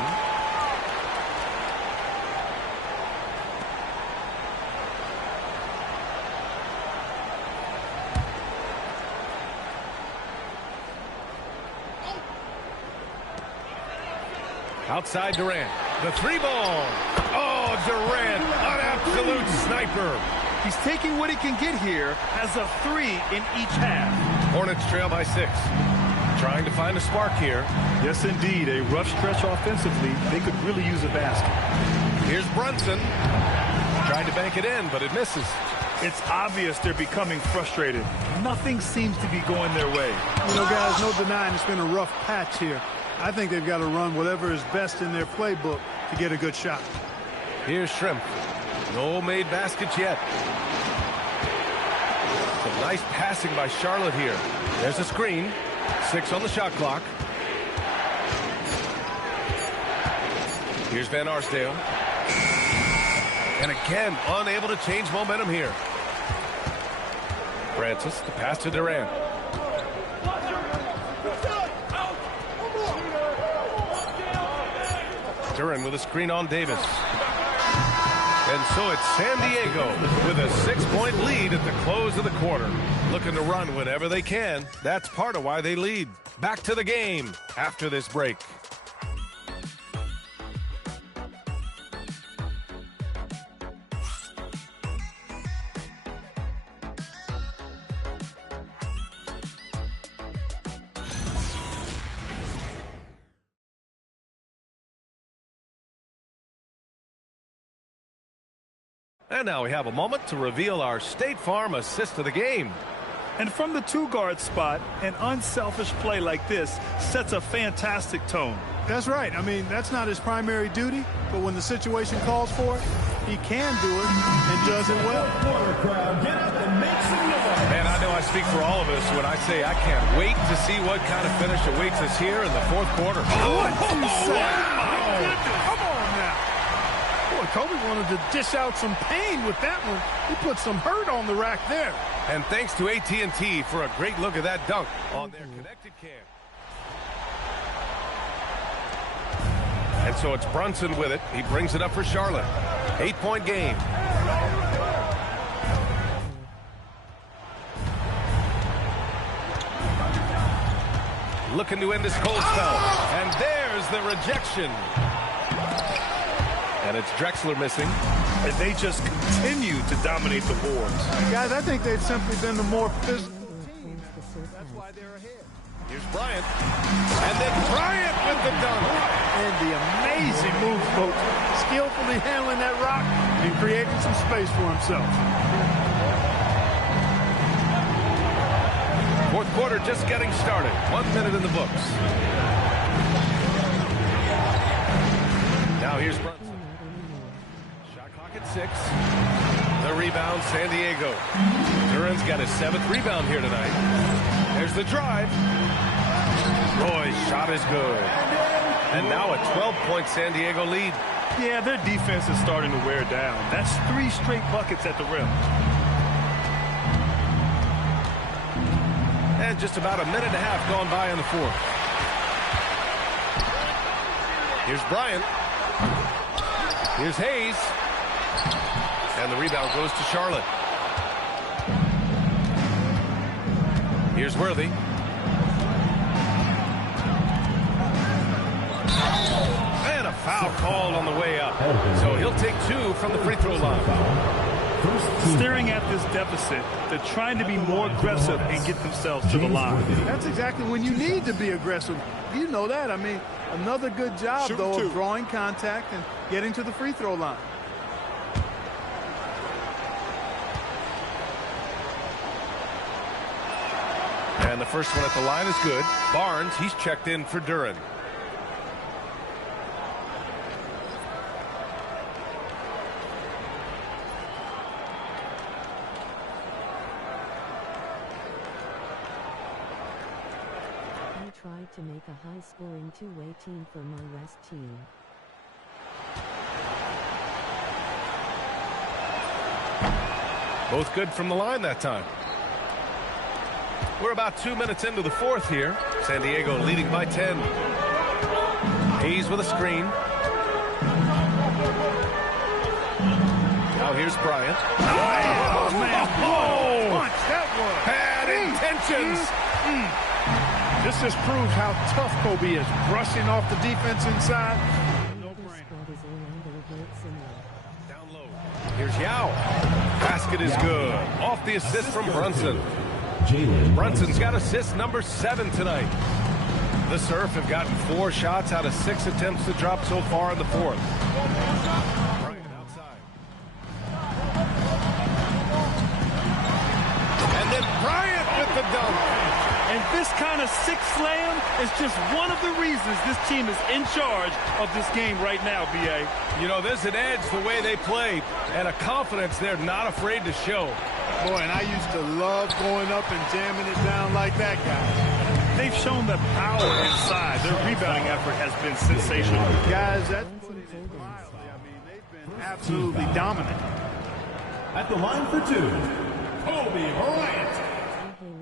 Outside Durant. The 3-ball. Oh, Durant, an absolute sniper. He's taking what he can get here as a 3 in each half. Hornets trail by 6. Trying to find a spark here. Yes, indeed. A rough stretch offensively. They could really use a basket. Here's Brunson. Trying to bank it in, but it misses. It's obvious they're becoming frustrated. Nothing seems to be going their way. You know, guys, no denying it's been a rough patch here. I think they've got to run whatever is best in their playbook to get a good shot. Here's Shrimp. No made baskets yet. Some nice passing by Charlotte here. There's a screen. 6 on the shot clock. Here's Van Arsdale. And again, unable to change momentum here. Francis, the pass to Durant. Duran with a screen on Davis. And so it's San Diego with a 6-point lead at the close of the quarter. Looking to run whenever they can. That's part of why they lead. Back to the game after this break. And now we have a moment to reveal our State Farm assist of the game. And from the 2-guard spot, an unselfish play like this sets a fantastic tone. That's right. I mean, that's not his primary duty, but when the situation calls for it, he can do it and does it well. Man, I know I speak for all of us when I say I can't wait to see what kind of finish awaits us here in the fourth quarter. What you say? Come on now. Boy, Kobe wanted to dish out some pain with that one. He put some hurt on the rack there. And thanks to AT&T for a great look at that dunk on their connected cam. And so it's Brunson with it. He brings it up for Charlotte. 8-point game. Looking to end this cold spell. And there's the rejection. And it's Drexler missing. And they just continue to dominate the boards. Guys, I think they've simply been the more physical team. That's why they're ahead. Here's Bryant. And then Bryant with the dunk. And the amazing move, folks. Skillfully handling that rock and creating some space for himself. Fourth quarter just getting started. 1 minute in the books. Now here's Brunson. Shot clock at 6. The rebound, San Diego. Duran's got his 7th rebound here tonight. There's the drive. Roy's shot is good. And now a 12-point San Diego lead. Yeah, their defense is starting to wear down. That's 3 straight buckets at the rim. And just about a minute and a half gone by in the fourth. Here's Bryant. Here's Hayes. And the rebound goes to Charlotte. Here's Worthy. And a foul called on the way up. So he'll take 2 from the free throw line. Staring at this deficit, they're trying to be more aggressive and get themselves to the line. That's exactly when you need to be aggressive. You know that. I mean, another good job, though, of drawing contact and getting to the free throw line. And the first one at the line is good. Barnes, he's checked in for Duran. Tried to make a high-scoring two-way team for my West team. Both good from the line that time. We're about 2 minutes into the fourth here. San Diego leading by 10. Hayes with a screen. Now here's Bryant. Oh, man. Oh, punch that was. Bad intentions. This just proves how tough Kobe is. Brushing off the defense inside. Down low. Here's Yao. Basket is good. Off the assist from Brunson. Brunson's got assist number 7 tonight. The Surf have gotten 4 shots out of 6 attempts to drop so far in the fourth. Bryant outside. And then Bryant with the dunk. And this kind of 6 slam is just one of the reasons this team is in charge of this game right now, B.A. You know, there's an edge the way they play and a confidence they're not afraid to show. Boy, and I used to love going up and jamming it down like that guy. they've shown that power inside. Their rebounding effort has been sensational. Guys, that's putting it mildly. I mean, they've been absolutely dominant. At the line for two, Kobe Bryant.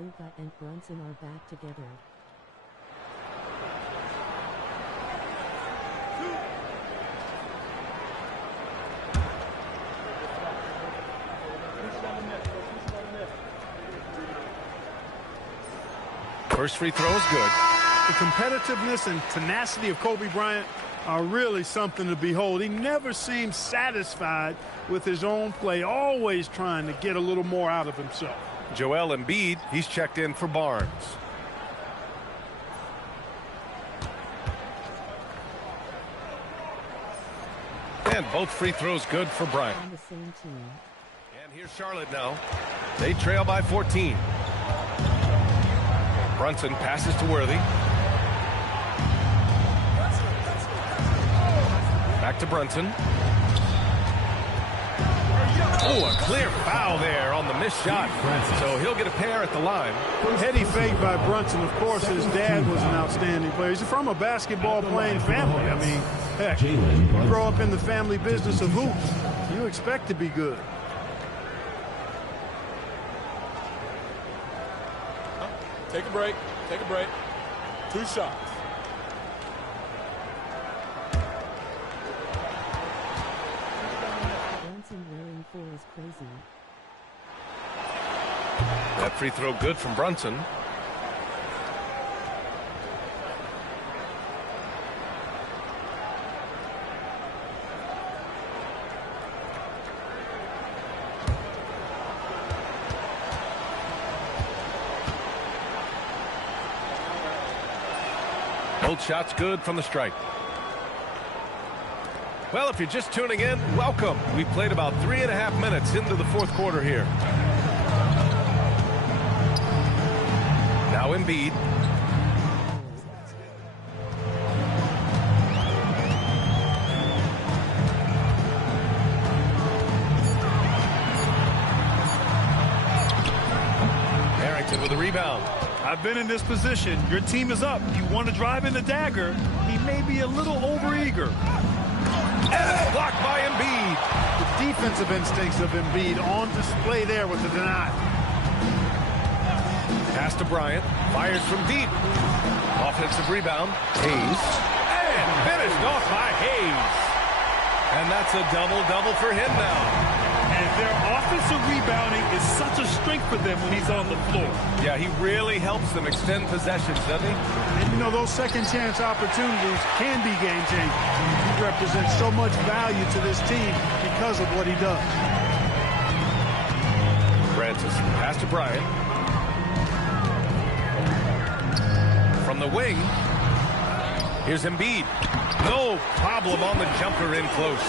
Luka and Brunson are back together. First free throw is good. The competitiveness and tenacity of Kobe Bryant are really something to behold. He never seems satisfied with his own play, always trying to get a little more out of himself. Joel Embiid, he's checked in for Barnes. And both free throws good for Bryant. On the same team. And here's Charlotte now. They trail by 14. Brunson passes to Worthy. Back to Brunson. Oh, a clear foul there on the missed shot. So he'll get a pair at the line. Heady fake by Brunson. Of course, his dad was an outstanding player. He's from a basketball-playing family. I mean, heck, you grow up in the family business of hoops. You expect to be good. Take a break. Take a break. 2 shots. Brunson wearing 4 is crazy. That free throw good from Brunson. Both shots good from the stripe. Well, if you're just tuning in, welcome. We played about 3.5 minutes into the fourth quarter here. Now Embiid. Harrington with a rebound. I've been in this position. Your team is up. You want to drive in the dagger. He may be a little overeager. And it's blocked by Embiid. The defensive instincts of Embiid on display there with the deny. Pass to Bryant. Fires from deep. Offensive rebound. Hayes. And finished off by Hayes. And that's a double-double for him now. And their offensive rebounding is such a strength for them when he's on the floor. Yeah, he really helps them extend possessions, doesn't he? And, you know, those second-chance opportunities can be game-changing. He represents so much value to this team because of what he does. Francis, pass to Bryant. From the wing, here's Embiid. No problem on the jumper in close.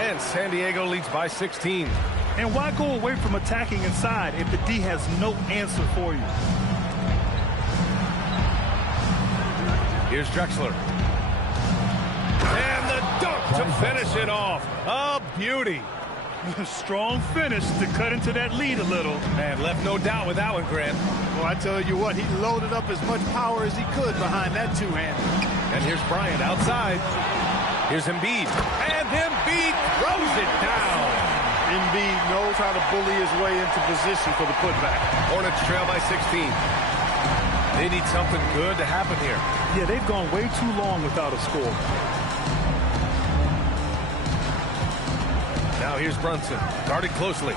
And San Diego leads by 16. And why go away from attacking inside if the D has no answer for you? Here's Drexler. And the dunk to finish it off. A beauty. Strong finish to cut into that lead a little. And left no doubt with that one, Grant. Well, I tell you what, he loaded up as much power as he could behind that two-hander. And here's Bryant outside. Here's Embiid. And Embiid throws it down. Embiid knows how to bully his way into position for the putback. Hornets trail by 16. They need something good to happen here. Yeah, they've gone way too long without a score. Now here's Brunson. Guarded closely.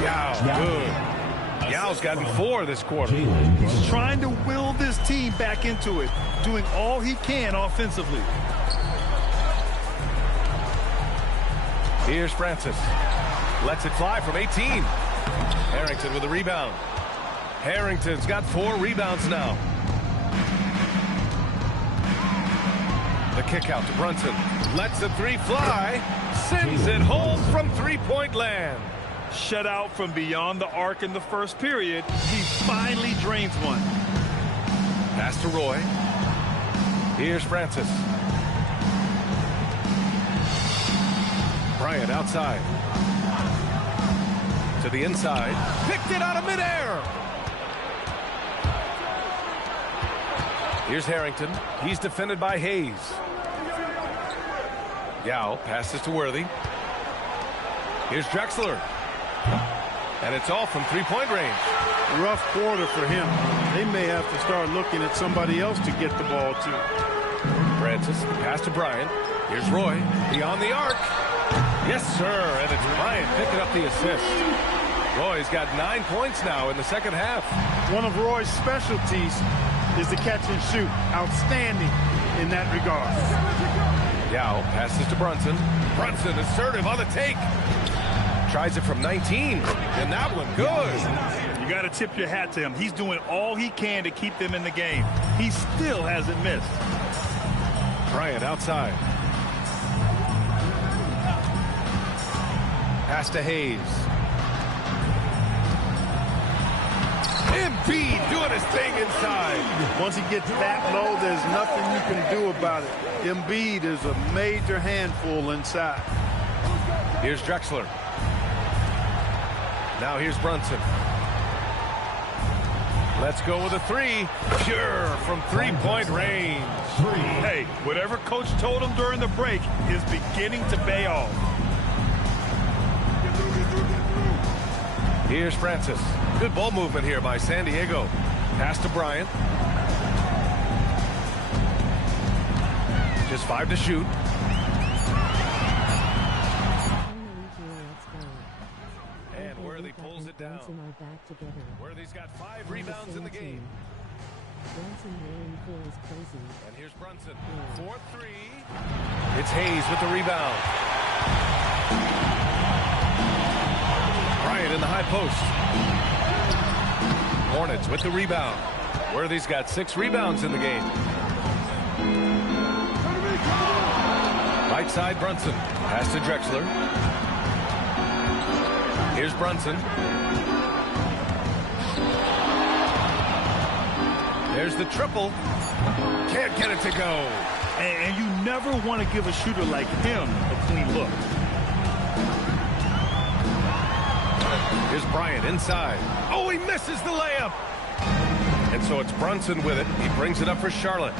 Yao, good. Yao's gotten 4 this quarter. He's trying to will this team back into it, doing all he can offensively. Here's Francis. Lets it fly from 18. Harrington with a rebound. Harrington's got 4 rebounds now. The kick out to Brunson. Lets the 3 fly. Sends it home from three-point land. Shut out from beyond the arc in the first period. He finally drains one. Pass to Roy. Here's Francis. Bryant outside. To the inside. Picked it out of midair. Here's Harrington. He's defended by Hayes. Yao passes to Worthy. Here's Drexler. And it's all from three-point range. Rough quarter for him. They may have to start looking at somebody else to get the ball to. Francis, pass to Bryant. Here's Roy, beyond the arc. Yes, sir, and it's Bryant picking up the assist. Roy's got 9 points now in the second half. One of Roy's specialties is the catch and shoot. Outstanding in that regard. Yao passes to Brunson. Brunson assertive on the take. Tries it from 19, and that one good. You got to tip your hat to him. He's doing all he can to keep them in the game. He still hasn't missed. Bryant outside. Pass to Hayes. Embiid doing his thing inside. Once he gets that low, there's nothing you can do about it. Embiid is a major handful inside. Here's Drexler. Now here's Brunson. Let's go with a three. Pure from three-point range. Hey, whatever coach told him during the break is beginning to pay off. Here's Francis. Good ball movement here by San Diego. Pass to Bryant. Just 5 to shoot. And Worthy pulls it down. Worthy's got 5 rebounds in the game. And here's Brunson. 4-3. It's Hayes with the rebound. Bryant in the high post. Hornets with the rebound. Worthy's got 6 rebounds in the game. Right side, Brunson. Pass to Drexler. Here's Brunson. There's the triple. Can't get it to go. And you never want to give a shooter like him a clean look. Here's Bryant inside. Oh, he misses the layup. And so it's Brunson with it. He brings it up for Charlotte.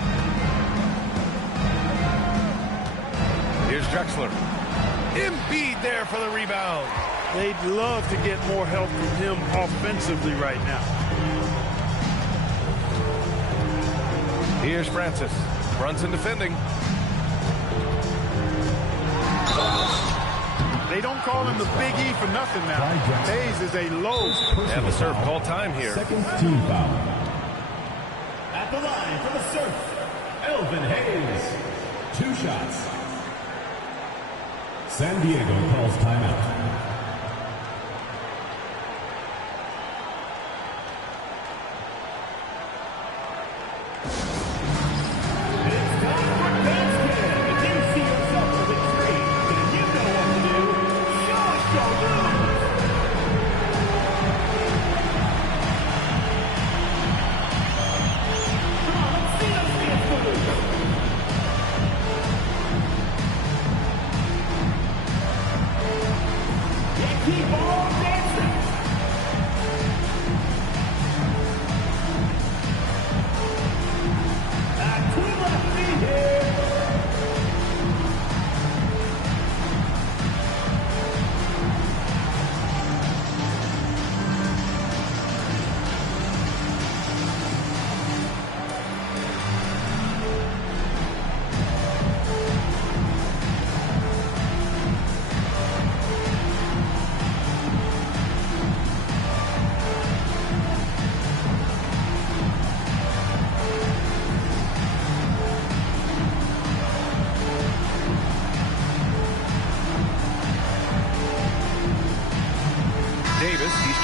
Here's Drexler. Embiid there for the rebound. They'd love to get more help from him offensively right now. Here's Francis. Brunson defending. They don't call him the Big E for nothing now. Hayes is a low. And the serve call time here. Second team foul. At the line for the serve, Elvin Hayes. 2 shots. San Diego calls timeout.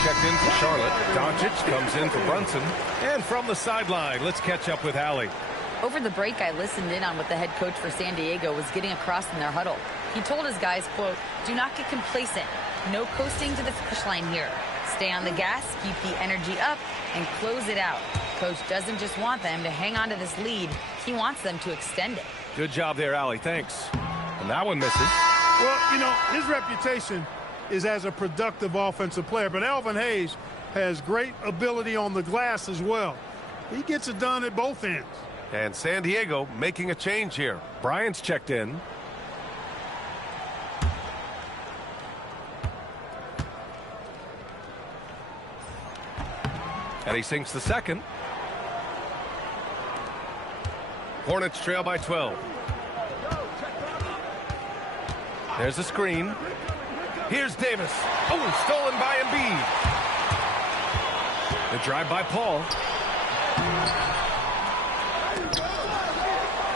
Checked in for Charlotte. Doncic comes in for Brunson. And from the sideline, let's catch up with Allie. Over the break, I listened in on what the head coach for San Diego was getting across in their huddle. He told his guys, quote, "Do not get complacent. No coasting to the finish line here. Stay on the gas, keep the energy up, and close it out." Coach doesn't just want them to hang on to this lead. He wants them to extend it. Good job there, Allie. Thanks. And that one misses. Well, you know, his reputation is as a productive offensive player, but Elvin Hayes has great ability on the glass as well. He gets it done at both ends. And San Diego making a change here. Bryant's checked in. And he sinks the second. Hornets trail by 12. There's a screen. Here's Davis. Oh, stolen by Embiid. The drive by Paul.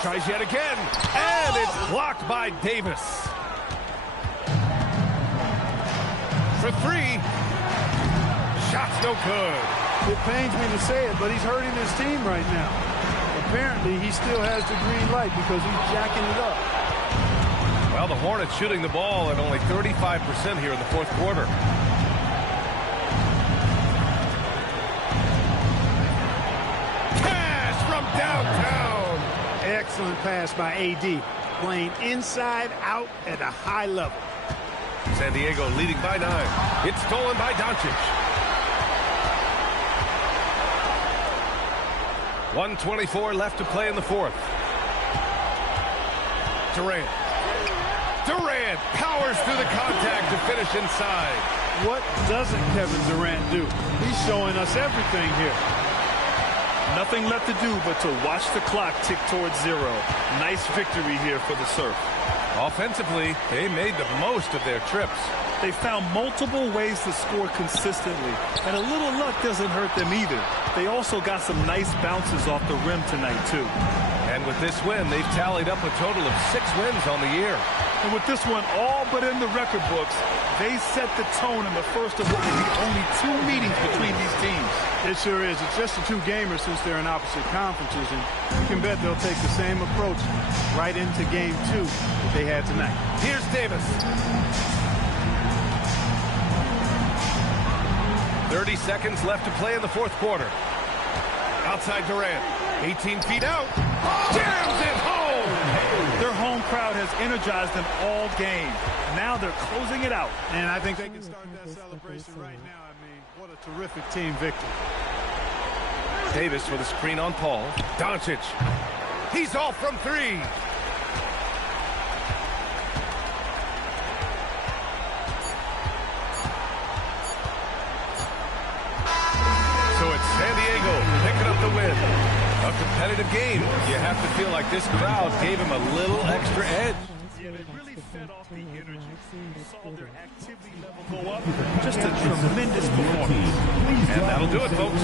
Tries yet again. And it's blocked by Davis. For three. Shot's no good. It pains me to say it, but he's hurting his team right now. Apparently, he still has the green light because he's jacking it up. Well, the Hornets shooting the ball at only 35% here in the fourth quarter. Pass from downtown. Excellent pass by AD. Playing inside out at a high level. San Diego leading by 9. It's stolen by Doncic. 1:24 left to play in the fourth. Durant powers through the contact to finish inside. What doesn't Kevin Durant do? He's showing us everything here. Nothing left to do but to watch the clock tick towards 0. Nice victory here for the Surf. Offensively, they made the most of their trips. They found multiple ways to score consistently, and a little luck doesn't hurt them either. They also got some nice bounces off the rim tonight, too. And with this win, they've tallied up a total of 6 wins on the year. And with this one all but in the record books, they set the tone in the first of what will be only 2 meetings between these teams. It sure is. It's just the 2 gamers since they're in opposite conferences, and you can bet they'll take the same approach right into game 2 that they had tonight. Here's Davis. 30 seconds left to play in the fourth quarter. Outside Durant. 18 feet out. Jams it home. Their home crowd has energized them all game. Now they're closing it out. And I think they can start that celebration right now. I mean, what a terrific team victory. Davis with a screen on Paul. Doncic. He's off from 3. So it's San Diego picking up the win. A competitive game. You have to feel like this crowd gave him a little extra edge. Yeah, they really fed off the energy. You saw their activity level go up. Just a tremendous performance. And that'll do it, folks.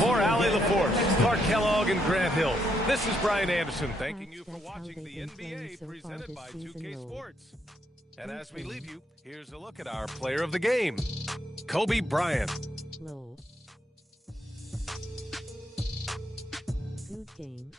For Allie LaForce, Clark Kellogg, and Grant Hill, this is Brian Anderson thanking you for watching the NBA presented by 2K Sports. And as we leave you, here's a look at our player of the game, Kobe Bryant. Low. Good game.